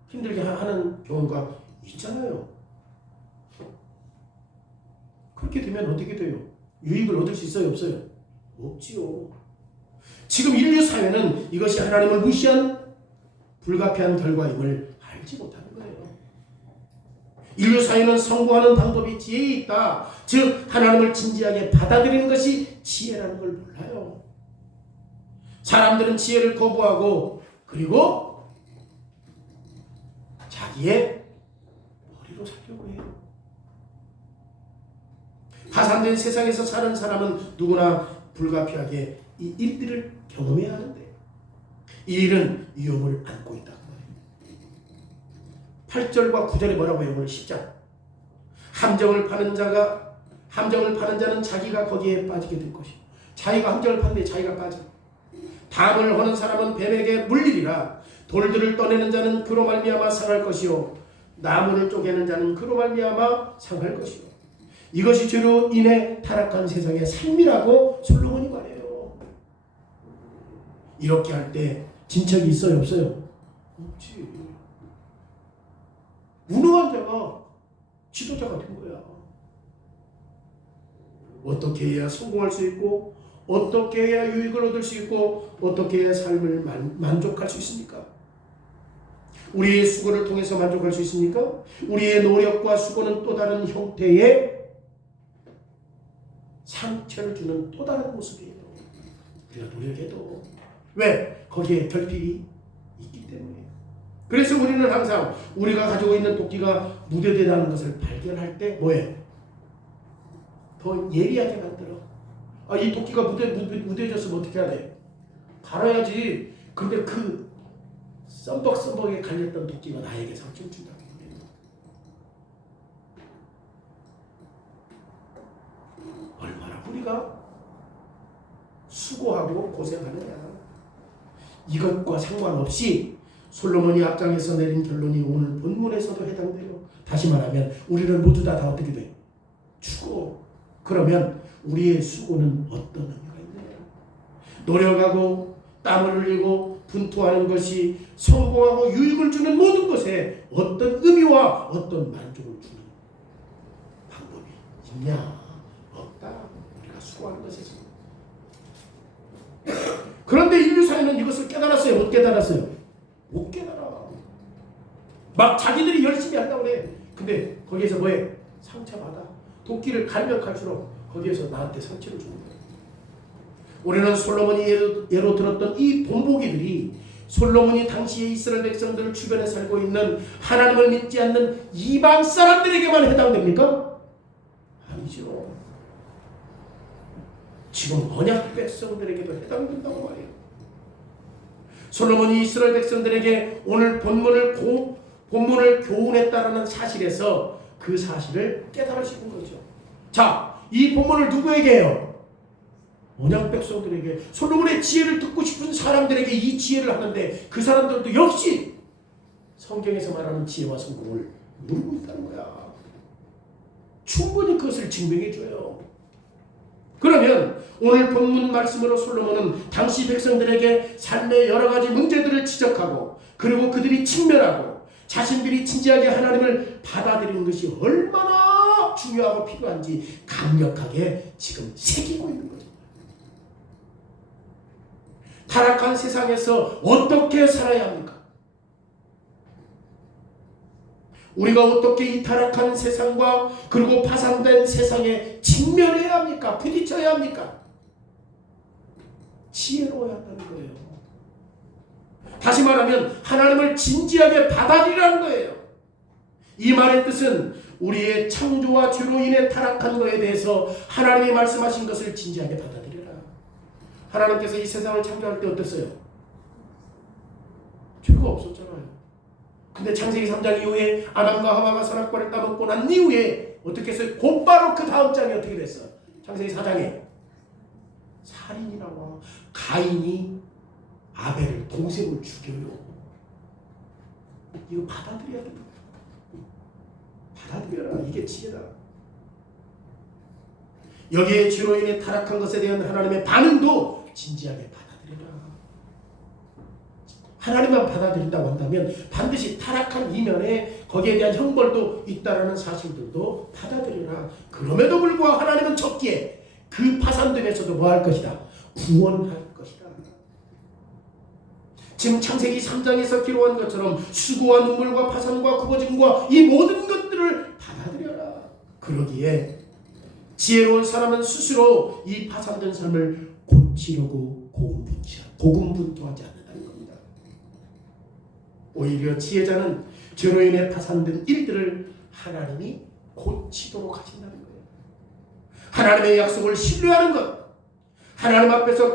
힘들게 하는 경우가 있잖아요. 그렇게 되면 어떻게 돼요? 유익을 얻을 수 있어요? 없어요? 없지요. 지금 인류 사회는 이것이 하나님을 무시한 불가피한 결과임을 알지 못하는 거예요. 인류 사회는 성공하는 방법이 지혜에 있다. 즉 하나님을 진지하게 받아들이는 것이 지혜라는 걸 몰라요. 사람들은 지혜를 거부하고 그리고 자기의 머리로 살려고 해요. 파산된 세상에서 사는 사람은 누구나 불가피하게 이 일들을 경험해야 하는데 이 일은 위험을 안고 있다고 말해요. 8절과 9절에 뭐라고 해요? 오늘 10장 함정을 파는 자는 자기가 거기에 빠지게 될 것이요. 자기가 함정을 파는데 자기가 빠져. 담을 허는 사람은 뱀에게 물리리라. 돌들을 떠내는 자는 그로 말미암아 상할 것이요 나무를 쪼개는 자는 그로 말미암아 상할 것이요. 이것이 죄로 인해 타락한 세상의 삶이라고 솔로몬이 말해요. 이렇게 할 때 진척이 있어요? 없어요? 없지. 무능한 자가 지도자가 된 거야. 어떻게 해야 성공할 수 있고 어떻게 해야 유익을 얻을 수 있고 어떻게 해야 삶을 만족할 수 있습니까? 우리의 수고를 통해서 만족할 수 있습니까? 우리의 노력과 수고는 또 다른 형태의 상처를 주는 또 다른 모습이에요. 우리가 노력해도 왜? 거기에 결핍이 있기 때문에. 그래서 우리는 항상 우리가 가지고 있는 도끼가 무뎌되다는 것을 발견할 때 뭐예요? 더 예리하게 만들어. 이 도끼가 무뎌졌으면 어떻게 해야 돼? 갈아야지. 근데 그 썸벅썸벅에 갈렸던 도끼가 나에게 상처를 준다. 얼마나 우리가 수고하고 고생하느냐. 이것과 상관없이 솔로몬이 앞장에서 내린 결론이 오늘 본문에서도 해당돼요. 다시 말하면 우리는 모두 다 어떻게 돼? 죽어. 그러면 우리의 수고는 어떤 의미가 있나요? 노력하고 땀을 흘리고 분투하는 것이 성공하고 유익을 주는 모든 것에 어떤 의미와 어떤 만족을 주는 방법이 있냐? 없다. 우리가 수고하는 것에서. 그런데 인류사회는 이것을 깨달았어요? 못 깨달았어요? 못 깨달아. 막 자기들이 열심히 한다고 그래. 근데 거기에서 뭐해? 상처받아. 도끼를 갈면 갈수록 거기에서 나한테 상처를 주는 거야. 우리는 솔로몬이 예로 들었던 이 본보기들이 솔로몬이 당시에 이스라엘 백성들 주변에 살고 있는 하나님을 믿지 않는 이방 사람들에게만 해당됩니까? 아니죠. 지금 언약 백성들에게도 해당된다고 말해요. 솔로몬이 이스라엘 백성들에게 오늘 본문을 교훈했다라는 사실에서 그 사실을 깨달을 수 있는 거죠. 자, 이 본문을 누구에게 해요? 언약 백성들에게. 솔로몬의 지혜를 듣고 싶은 사람들에게 이 지혜를 하는데 그 사람들도 역시 성경에서 말하는 지혜와 성공을 누리고 있다는 거야. 충분히 그것을 증명해줘요. 그러면 오늘 본문 말씀으로 솔로몬은 당시 백성들에게 삶의 여러 가지 문제들을 지적하고 그리고 그들이 직면하고 자신들이 진지하게 하나님을 받아들이는 것이 얼마나 중요하고 필요한지 강력하게 지금 새기고 있는 거죠. 타락한 세상에서 어떻게 살아야 합니까? 우리가 어떻게 이 타락한 세상과 그리고 파산된 세상에 직면해야 합니까? 부딪혀야 합니까? 지혜로워야 한다는 거예요. 다시 말하면 하나님을 진지하게 받아들이라는 거예요. 이 말의 뜻은 우리의 창조와 죄로 인해 타락한 것에 대해서 하나님이 말씀하신 것을 진지하게 받아들이라. 하나님께서 이 세상을 창조할 때 어땠어요? 죄가 없었잖아요. 근데 창세기 3장 이후에 아담과 하와가 선악과를 따먹고 난 이후에 어떻게 했어요? 곧바로 그 다음 장이 어떻게 됐어? 창세기 4장에 살인이 나와. 가인이 아벨을 동생을 죽여요. 이거 받아들여야 돼. 받아들여라. 이게 지혜다. 여기에 죄로 인해 타락한 것에 대한 하나님의 반응도 진지하게 받아들여라. 하나님만 받아들인다고 한다면 반드시 타락한 이면에 거기에 대한 형벌도 있다라는 사실들도 받아들여라. 그럼에도 불구하고 하나님은 쳤기에 그 파산됨에서도 뭐 할 것이다? 구원할 것이다. 지금 창세기 3장에서 기록한 것처럼 수고와 눈물과 파산과 굽어짐과 이 모든 것들을 받아들여라. 그러기에 지혜로운 사람은 스스로 이 파산된 삶을 고치려고 고군분투하지 않는다는 겁니다. 오히려 지혜자는 죄로 인해 파산된 일들을 하나님이 고치도록 하신다는 거예요. 하나님의 약속을 신뢰하는 것, 하나님 앞에서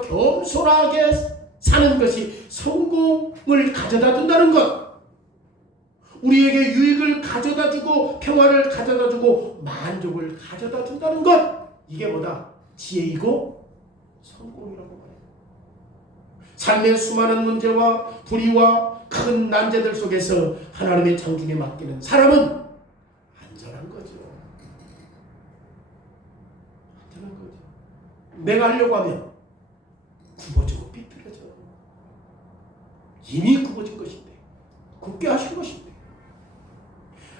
겸손하게 사는 것이 성공을 가져다 준다는 것, 우리에게 유익을 가져다 주고 평화를 가져다 주고 만족을 가져다 준다는 것, 이게 뭐다? 지혜이고 성공이라고 말해요. 삶의 수많은 문제와 불의와 큰 난제들 속에서 하나님의 창중에 맡기는 사람은 안전한 거죠. 안전한 거죠. 내가 하려고 하면 굽어지고 삐뚤어져. 이미 굽어진 것인데, 굽게 하신 것인데,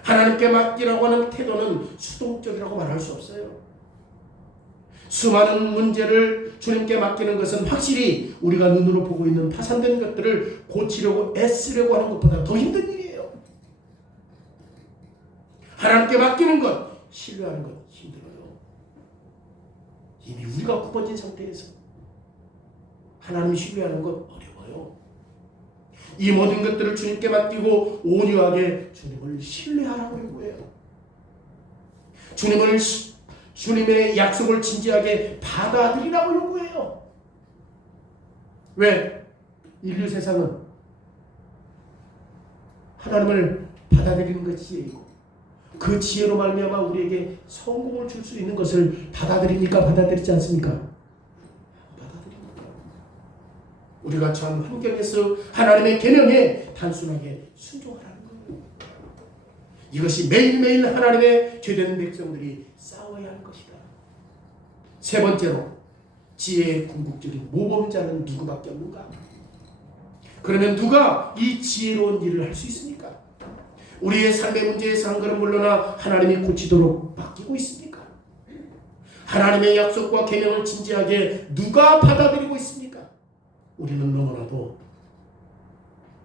하나님께 맡기라고 하는 태도는 수동적이라고 말할 수 없어요. 수많은 문제를 주님께 맡기는 것은 확실히 우리가 눈으로 보고 있는 파산된 것들을 고치려고 애쓰려고 하는 것보다 더 힘든 일이에요. 하나님께 맡기는 것, 신뢰하는 것 힘들어요. 이미 우리가 굽어진 상태에서 하나님 신뢰하는 것 어려워요. 이 모든 것들을 주님께 맡기고 온유하게 주님을 신뢰하라고 요구해요. 주님의 약속을 진지하게 받아들이라고 요구해요. 왜? 인류 세상은 하나님을 받아들이는 것이 지혜이고 그 지혜로 말미암아 우리에게 성공을 줄 수 있는 것을 받아들이니까 받아들이지 않습니까? 우리가 처한 환경에서 하나님의 계명에 단순하게 순종하라는 거예요. 이것이 매일매일 하나님의 죄된 백성들이 싸워야 할 것이다. 세 번째로 지혜의 궁극적인 모범자는 누구밖에 없는가? 그러면 누가 이 지혜로운 일을 할 수 있습니까? 우리의 삶의 문제에서 한 걸음 물러나 하나님이 고치도록 맡기고 있습니까? 하나님의 약속과 계명을 진지하게 누가 받아들이고 있습니까? 우리는 너무나도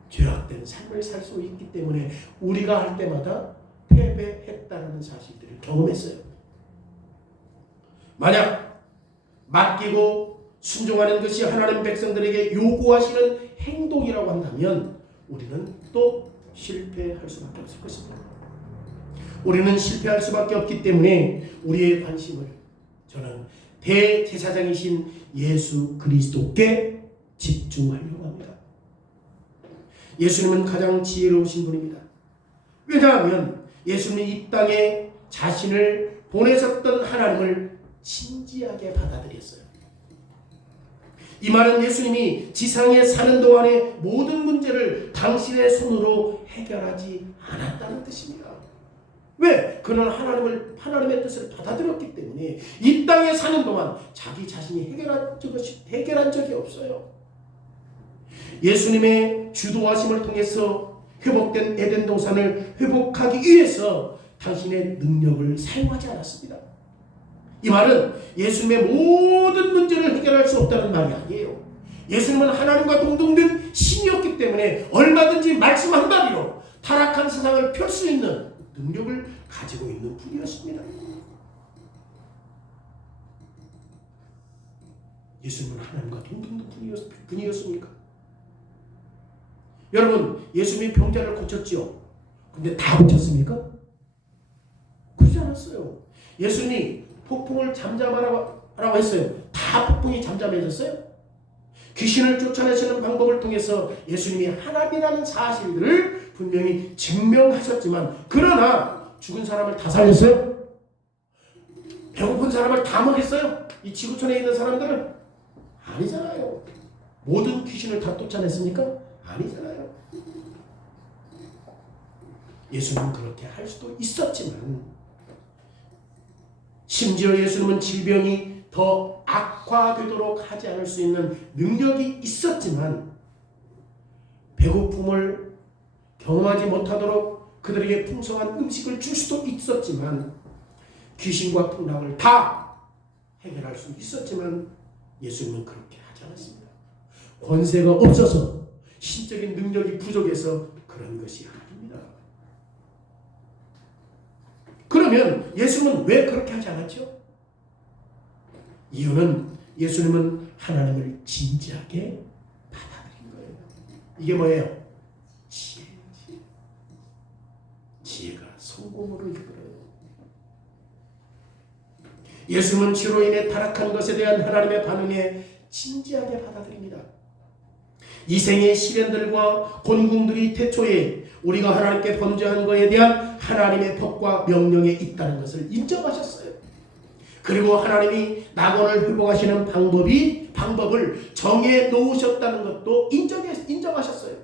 죄악된 삶을 살 수 있기 때문에 우리가 할 때마다 패배했다는 사실들을 경험했어요. 만약 맡기고 순종하는 것이 하나님 백성들에게 요구하시는 행동이라고 한다면 우리는 또 실패할 수밖에 없을 것입니다. 우리는 실패할 수밖에 없기 때문에 우리의 관심을 저는 대제사장이신 예수 그리스도께 집중하려고 합니다. 예수님은 가장 지혜로우신 분입니다. 왜냐하면 예수님이 이 땅에 자신을 보내셨던 하나님을 진지하게 받아들였어요. 이 말은 예수님이 지상에 사는 동안의 모든 문제를 당신의 손으로 해결하지 않았다는 뜻입니다. 왜? 그는 하나님의 뜻을 받아들였기 때문에 이 땅에 사는 동안 자기 자신이 해결한 적이 없어요. 예수님의 주도하심을 통해서 회복된 에덴 동산을 회복하기 위해서 당신의 능력을 사용하지 않았습니다. 이 말은 예수님의 모든 문제를 해결할 수 없다는 말이 아니에요. 예수님은 하나님과 동등된 신이었기 때문에 얼마든지 말씀 한 마디로 타락한 세상을 펼 수 있는 능력을 가지고 있는 분이었습니다. 예수님은 하나님과 동등된 분이었습니까? 여러분, 예수님이 병자를 고쳤지요. 근데 다 고쳤습니까? 그러지 않았어요. 예수님이 폭풍을 잠잠하라고 했어요. 다 폭풍이 잠잠해졌어요? 귀신을 쫓아내시는 방법을 통해서 예수님이 하나님이라는 사실들을 분명히 증명하셨지만, 그러나 죽은 사람을 다 살렸어요? 배고픈 사람을 다 먹였어요? 이 지구촌에 있는 사람들은? 아니잖아요. 모든 귀신을 다 쫓아냈습니까? 아니잖아요. 예수님은 그렇게 할 수도 있었지만, 심지어 예수님은 질병이 더 악화되도록 하지 않을 수 있는 능력이 있었지만, 배고픔을 경험하지 못하도록 그들에게 풍성한 음식을 줄 수도 있었지만, 귀신과 풍랑을 다 해결할 수 있었지만 예수님은 그렇게 하지 않았습니다. 권세가 없어서, 신적인 능력이 부족해서 그런 것이 아닙니다. 그러면 예수님은 왜 그렇게 하지 않았죠? 이유는 예수님은 하나님을 진지하게 받아들인 거예요. 이게 뭐예요? 지혜가 성공으로 이끌어요. 예수님은 죄로 인해 타락한 것에 대한 하나님의 반응에 진지하게 받아들입니다. 이 생의 시련들과 곤궁들이 태초에 우리가 하나님께 범죄한 것에 대한 하나님의 법과 명령에 있다는 것을 인정하셨어요. 그리고 하나님이 낙원을 회복하시는 방법을 정해 놓으셨다는 것도 인정하셨어요.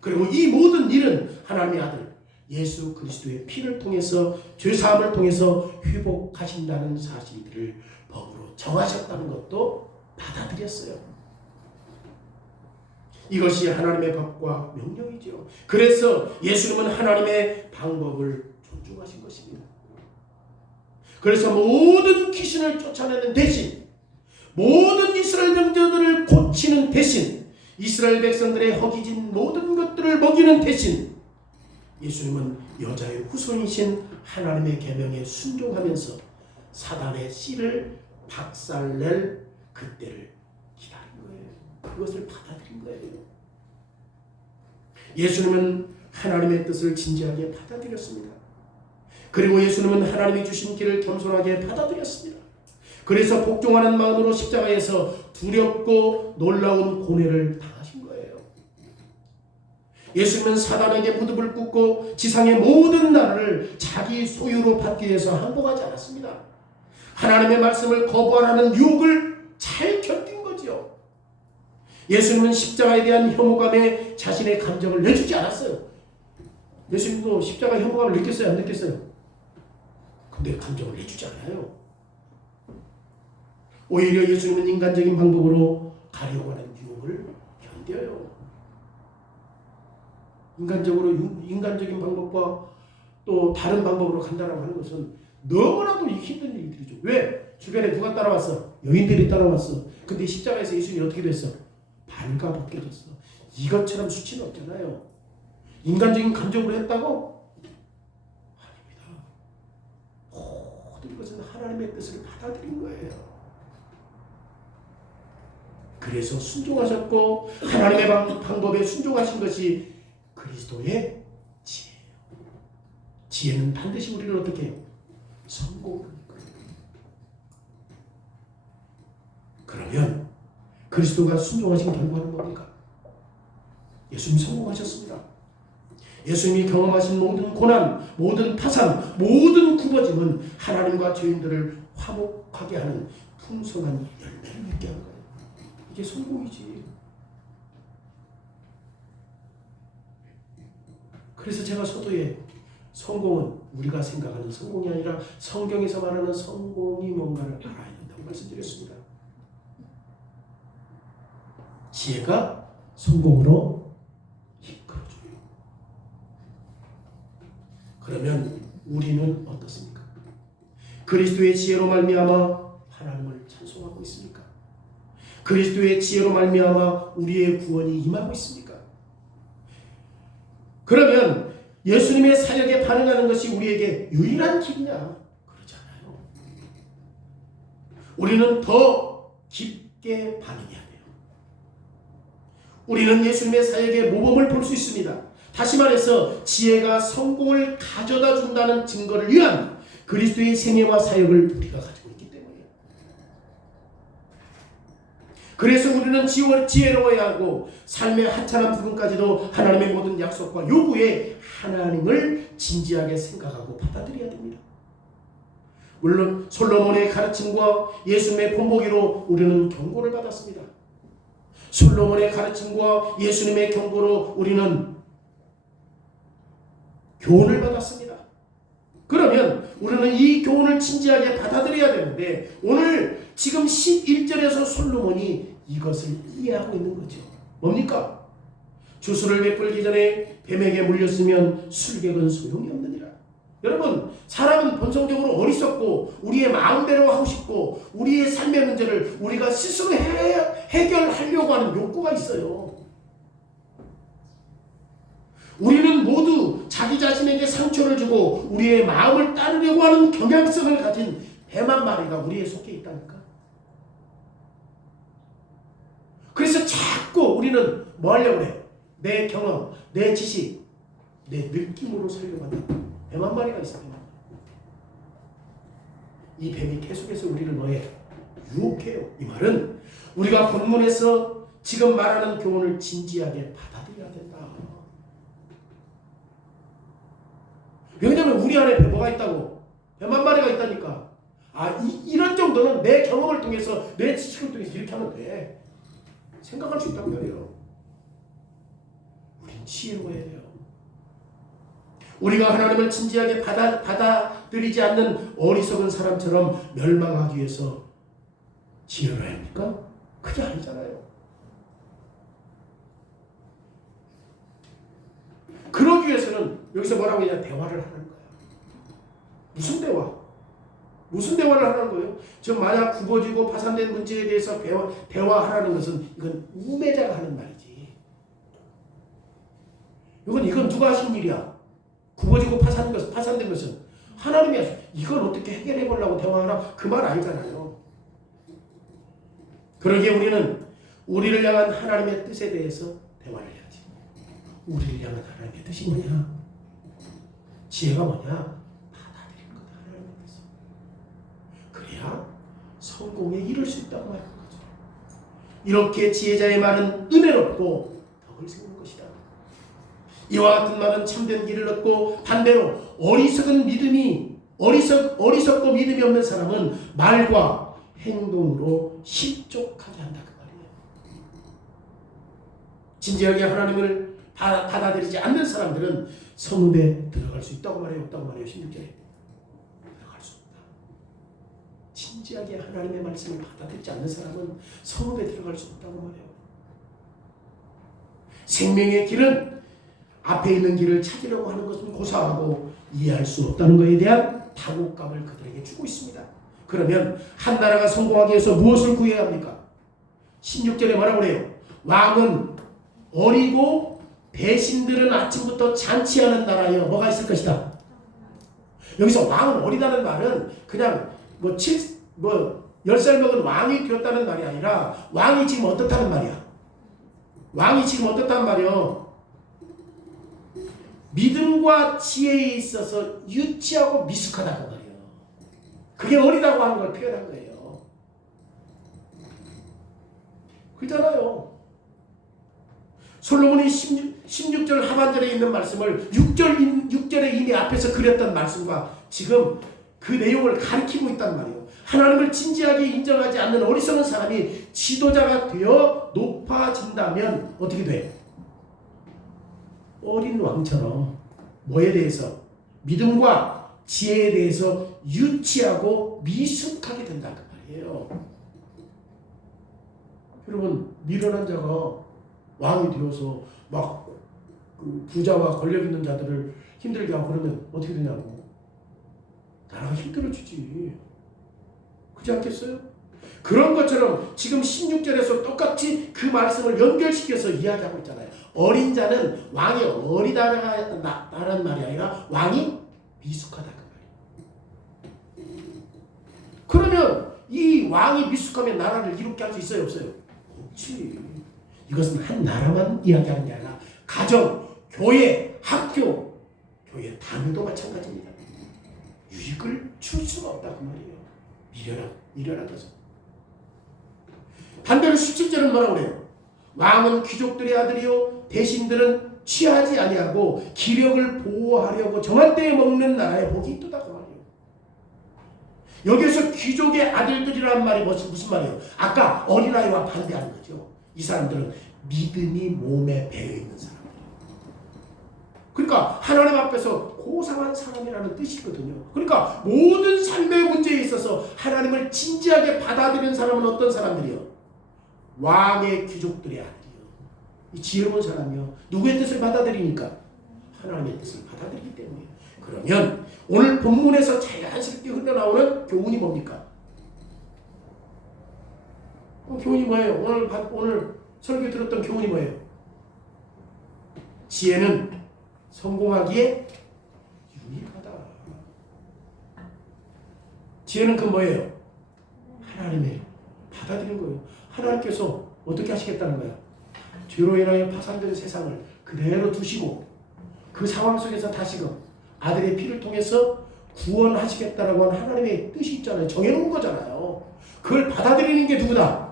그리고 이 모든 일은 하나님의 아들 예수 그리스도의 피를 통해서, 죄사함을 통해서 회복하신다는 사실들을 법으로 정하셨다는 것도 받아들였어요. 이것이 하나님의 법과 명령이죠. 그래서 예수님은 하나님의 방법을 존중하신 것입니다. 그래서 모든 귀신을 쫓아내는 대신, 모든 이스라엘 병자들을 고치는 대신, 이스라엘 백성들의 허기진 모든 것들을 먹이는 대신, 예수님은 여자의 후손이신 하나님의 계명에 순종하면서 사단의 씨를 박살낼 그때를 기다린 거예요. 그것을 받아들인 거예요. 예수님은 하나님의 뜻을 진지하게 받아들였습니다. 그리고 예수님은 하나님이 주신 길을 겸손하게 받아들였습니다. 그래서 복종하는 마음으로 십자가에서 두렵고 놀라운 고뇌를 당하신 거예요. 예수님은 사단에게 무릎을 꿇고 지상의 모든 나라를 자기 소유로 받기 위해서 항복하지 않았습니다. 하나님의 말씀을 거부하라는 유혹을 잘 견딘 거죠. 예수님은 십자가에 대한 혐오감에 자신의 감정을 내주지 않았어요. 예수님도 십자가 혐오감을 느꼈어요? 안 느꼈어요? 근데 감정을 내주지 않아요. 오히려 예수님은 인간적인 방법으로 가려고 하는 유혹을 견뎌요. 인간적인 방법과 또 다른 방법으로 간다라고 하는 것은 너무나도 힘든 일들이죠. 왜? 주변에 누가 따라왔어? 여인들이 따라왔어. 근데 십자가에서 예수님이 어떻게 됐어? 발가 벗겨졌어. 이것처럼 수치는 없잖아요. 인간적인 감정으로 했다고? 아닙니다. 모든 것은 하나님의 뜻을 받아들인 거예요. 그래서 순종하셨고 하나님의 방법에 순종하신 것이 그리스도의 지혜예요. 지혜는 반드시 우리를 어떻게 해요? 성공하는 거예요. 그러면 그리스도가 순종하신 결과는 뭡니까? 예수님이 성공하셨습니다. 예수님이 경험하신 모든 고난, 모든 파산, 모든 굽어짐은 하나님과 죄인들을 화목하게 하는 풍성한 열매를 맺게 한 거예요. 이게 성공이지. 그래서 제가 서두에 성공은 우리가 생각하는 성공이 아니라 성경에서 말하는 성공이 뭔가를 알아야 된다고 말씀드렸습니다. 지혜가 성공으로 이끌어줘요. 그러면 우리는 어떻습니까? 그리스도의 지혜로 말미암아 하나님을 찬송하고 있습니까? 그리스도의 지혜로 말미암아 우리의 구원이 임하고 있습니까? 그러면 예수님의 사역에 반응하는 것이 우리에게 유일한 길이냐? 그렇잖아요. 우리는 더 깊게 반응해야 돼요. 우리는 예수님의 사역의 모범을 볼 수 있습니다. 다시 말해서 지혜가 성공을 가져다 준다는 증거를 위한 그리스도의 생애와 사역을 우리가 가지고 있기 때문이에요. 그래서 우리는 지혜로워야 하고 삶의 하찮은 부분까지도 하나님의 모든 약속과 요구에 하나님을 진지하게 생각하고 받아들여야 됩니다. 물론 솔로몬의 가르침과 예수님의 본보기로 우리는 경고를 받았습니다. 솔로몬의 가르침과 예수님의 경고로 우리는 교훈을 받았습니다. 그러면 우리는 이 교훈을 진지하게 받아들여야 되는데 오늘 지금 11절에서 솔로몬이 이것을 이해하고 있는 거죠. 뭡니까? 주술을 베풀기 전에 뱀에게 물렸으면 술객은 소용이 없느니라. 여러분, 사람은 본성적으로 어리석고 우리의 마음대로 하고 싶고 우리의 삶의 문제를 우리가 스스로 해결하려고 하는 욕구가 있어요. 우리는 모두 자기 자신에게 상처를 주고 우리의 마음을 따르려고 하는 경향성을 가진 뱀 한 마리가 우리에 속해 있다니까. 그래서 자꾸 우리는 뭐 하려고 해? 내 경험, 내 지식, 내 느낌으로 살려고 한다. 뱀 한 마리가 있어. 이 뱀이 계속해서 우리를 뭐해? 유혹해요. 이 말은 우리가 본문에서 지금 말하는 교훈을 진지하게 받아들여야 된다. 왜냐하면 우리 안에 뱀이 있다고. 뱀 한 마리가 있다니까. 이런 정도는 내 경험을 통해서 내 지식을 통해서 이렇게 하면 돼. 생각할 수 있단 말이에요. 우린 지혜로워야 돼요. 우리가 하나님을 진지하게 받아들이지 않는 어리석은 사람처럼 멸망하기 위해서 지혜로워야 합니까? 그게 아니잖아요. 그러기 위해서는 여기서 뭐라고 하냐? 대화를 하는 거야. 무슨 대화? 무슨 대화를 하는 거예요? 지금 만약 굽어지고 파산된 문제에 대해서 대화하라는 것은 이건 우매자가 하는 말이지. 이건 누가 하신 일이야? 굽어지고 파산된 것은 하나님이 하셔. 이걸 어떻게 해결해 보려고 대화하나? 그 말 아니잖아요. 그러기에 우리는 우리를 향한 하나님의 뜻에 대해서 대화를 해야지. 우리를 향한 하나님의 뜻이 뭐냐? 지혜가 뭐냐? 받아들이는 거다. 하나님의 뜻을. 그래야 성공에 이를 수 있다고 하는 거죠. 이렇게 지혜자의 말은 은혜롭고 덕을 세우는 것이다. 이와 같은 말은 참된 길을 얻고 반대로 어리석고 믿음이 없는 사람은 말과 행동으로 실족하게 한다 그 말이에요. 진지하게 하나님을 받아들이지 않는 사람들은 성읍에 들어갈 수 있다고 말해요, 없다고 말해요. 16절에 들어갈 수 없다. 진지하게 하나님의 말씀을 받아들이지 않는 사람은 성읍에 들어갈 수 없다고 말해요. 생명의 길은 앞에 있는 길을 찾으려고 하는 것은 고사하고 이해할 수 없다는 것에 대한 다곡감을 그들에게 주고 있습니다. 그러면 한 나라가 성공하기 위해서 무엇을 구해야 합니까? 16절에 뭐라고 그래요? 왕은 어리고 대신들은 아침부터 잔치하는 나라여 뭐가 있을 것이다. 여기서 왕은 어리다는 말은 그냥 10살 먹은 왕이 되었다는 말이 아니라 왕이 지금 어떻다는 말이야. 왕이 지금 어떻다는 말이요? 믿음과 지혜에 있어서 유치하고 미숙하다는 말이에요. 그게 어리다고 하는 걸 표현한 거예요. 그렇잖아요. 솔로몬이 16절 하반절에 있는 말씀을 6절에 이미 앞에서 그렸던 말씀과 지금 그 내용을 가리키고 있단 말이에요. 하나님을 진지하게 인정하지 않는 어리석은 사람이 지도자가 되어 높아진다면 어떻게 돼? 어린 왕처럼 뭐에 대해서? 믿음과 지혜에 대해서 유치하고 미숙하게 된다는 말이에요. 여러분, 미련한 자가 왕이 되어서 막 그 부자와 권력 있는 자들을 힘들게 하고 그러면 어떻게 되냐고. 나라가 힘들어지지. 그렇지 않겠어요? 그런 것처럼 지금 16절에서 똑같이 그 말씀을 연결시켜서 이야기하고 있잖아요. 어린 자는 왕이 어리다라는 말이 아니라 왕이 미숙하다 그 말이에요. 그러면 이 왕이 미숙하면 나라를 이롭게 할 수 있어요? 없어요? 없지. 이것은 한 나라만 이야기하는 게 아니라 가정, 교회, 학교, 교회 단위도 마찬가지입니다. 유익을 줄 수가 없다 그 말이에요. 미련하다서. 반대로 17절은 뭐라고 그래요? 왕은 귀족들의 아들이요 대신들은 취하지 아니하고 기력을 보호하려고 정한 때에 먹는 나라에 복이 있도다 그 말이에요. 여기서 귀족의 아들들이라는 말이 무슨 말이에요? 아까 어린아이와 반대하는 거죠. 이 사람들은 믿음이 몸에 배어있는 사람이에요. 그러니까 하나님 앞에서 고상한 사람이라는 뜻이거든요. 그러니까 모든 삶의 문제에 있어서 하나님을 진지하게 받아들이는 사람은 어떤 사람들이요? 왕의 귀족들의 아들이요. 이 지혜로운 사람이요. 누구의 뜻을 받아들이니까? 하나님의 뜻을 받아들이기 때문에. 그러면 오늘 본문에서 자연스럽게 흘러나오는 교훈이 뭡니까? 교훈이 뭐예요? 오늘 설교 들었던 교훈이 뭐예요? 지혜는 성공하기에 유익하다. 지혜는 그 뭐예요? 하나님의 받아들이는 거예요. 하나님께서 어떻게 하시겠다는 거야? 죄로 인하여 파산된 세상을 그대로 두시고 그 상황 속에서 다시금 아들의 피를 통해서 구원하시겠다라고 하는 하나님의 뜻이 있잖아요. 정해놓은 거잖아요. 그걸 받아들이는 게 누구다?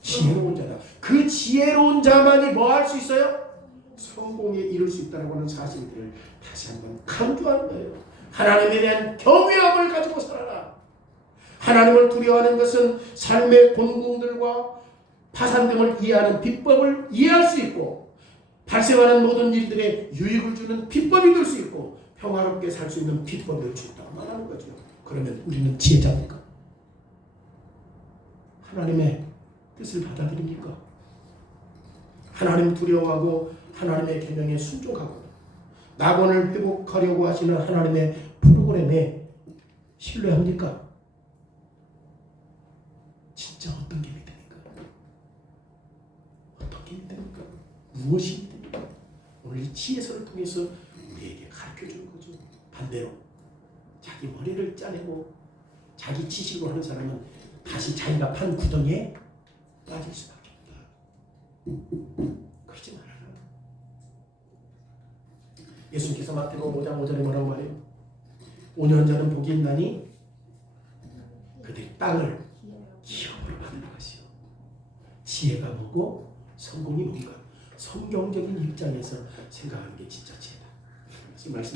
지혜로운 자다. 그 지혜로운 자만이 뭐 할 수 있어요? 성공에 이룰 수 있다는 하는 사실들을 다시 한번 강조하는 거예요. 하나님에 대한 경외함을 가지고 살아라. 하나님을 두려워하는 것은 삶의 곤궁들과 파산 등을 이해하는 비법을 이해할 수 있고 발생하는 모든 일들에 유익을 주는 비법이 될 수 있고 평화롭게 살 수 있는 비법이 될 수 있다고 말하는 거죠. 그러면 우리는 지혜자입니까? 하나님의 뜻을 받아들입니까? 하나님 두려워하고 하나님의 계명에 순종하고 낙원을 회복하려고 하시는 하나님의 프로그램에 신뢰합니까? 진짜 어떤 게 믿습니까? 어떤 게 믿습니까? 무엇이 믿습니까? 오늘 이 지혜서를 통해서 우리에게 가르쳐주는 거죠. 반대로 자기 머리를 짜내고 자기 지식으로 하는 사람은 다시 자기가 판 구덩이에 빠질 수밖에 없다. 그렇지 말아라. 예수님께서 마태복음 5장 5절에 뭐라고 말해요? 온유한 복이 있나니 그들이 땅을 기업으로 받는 것이요. 지혜가 뭐고 성공이 뭔가 성경적인 입장에서 생각하는 게 진짜 지혜다. 이 말씀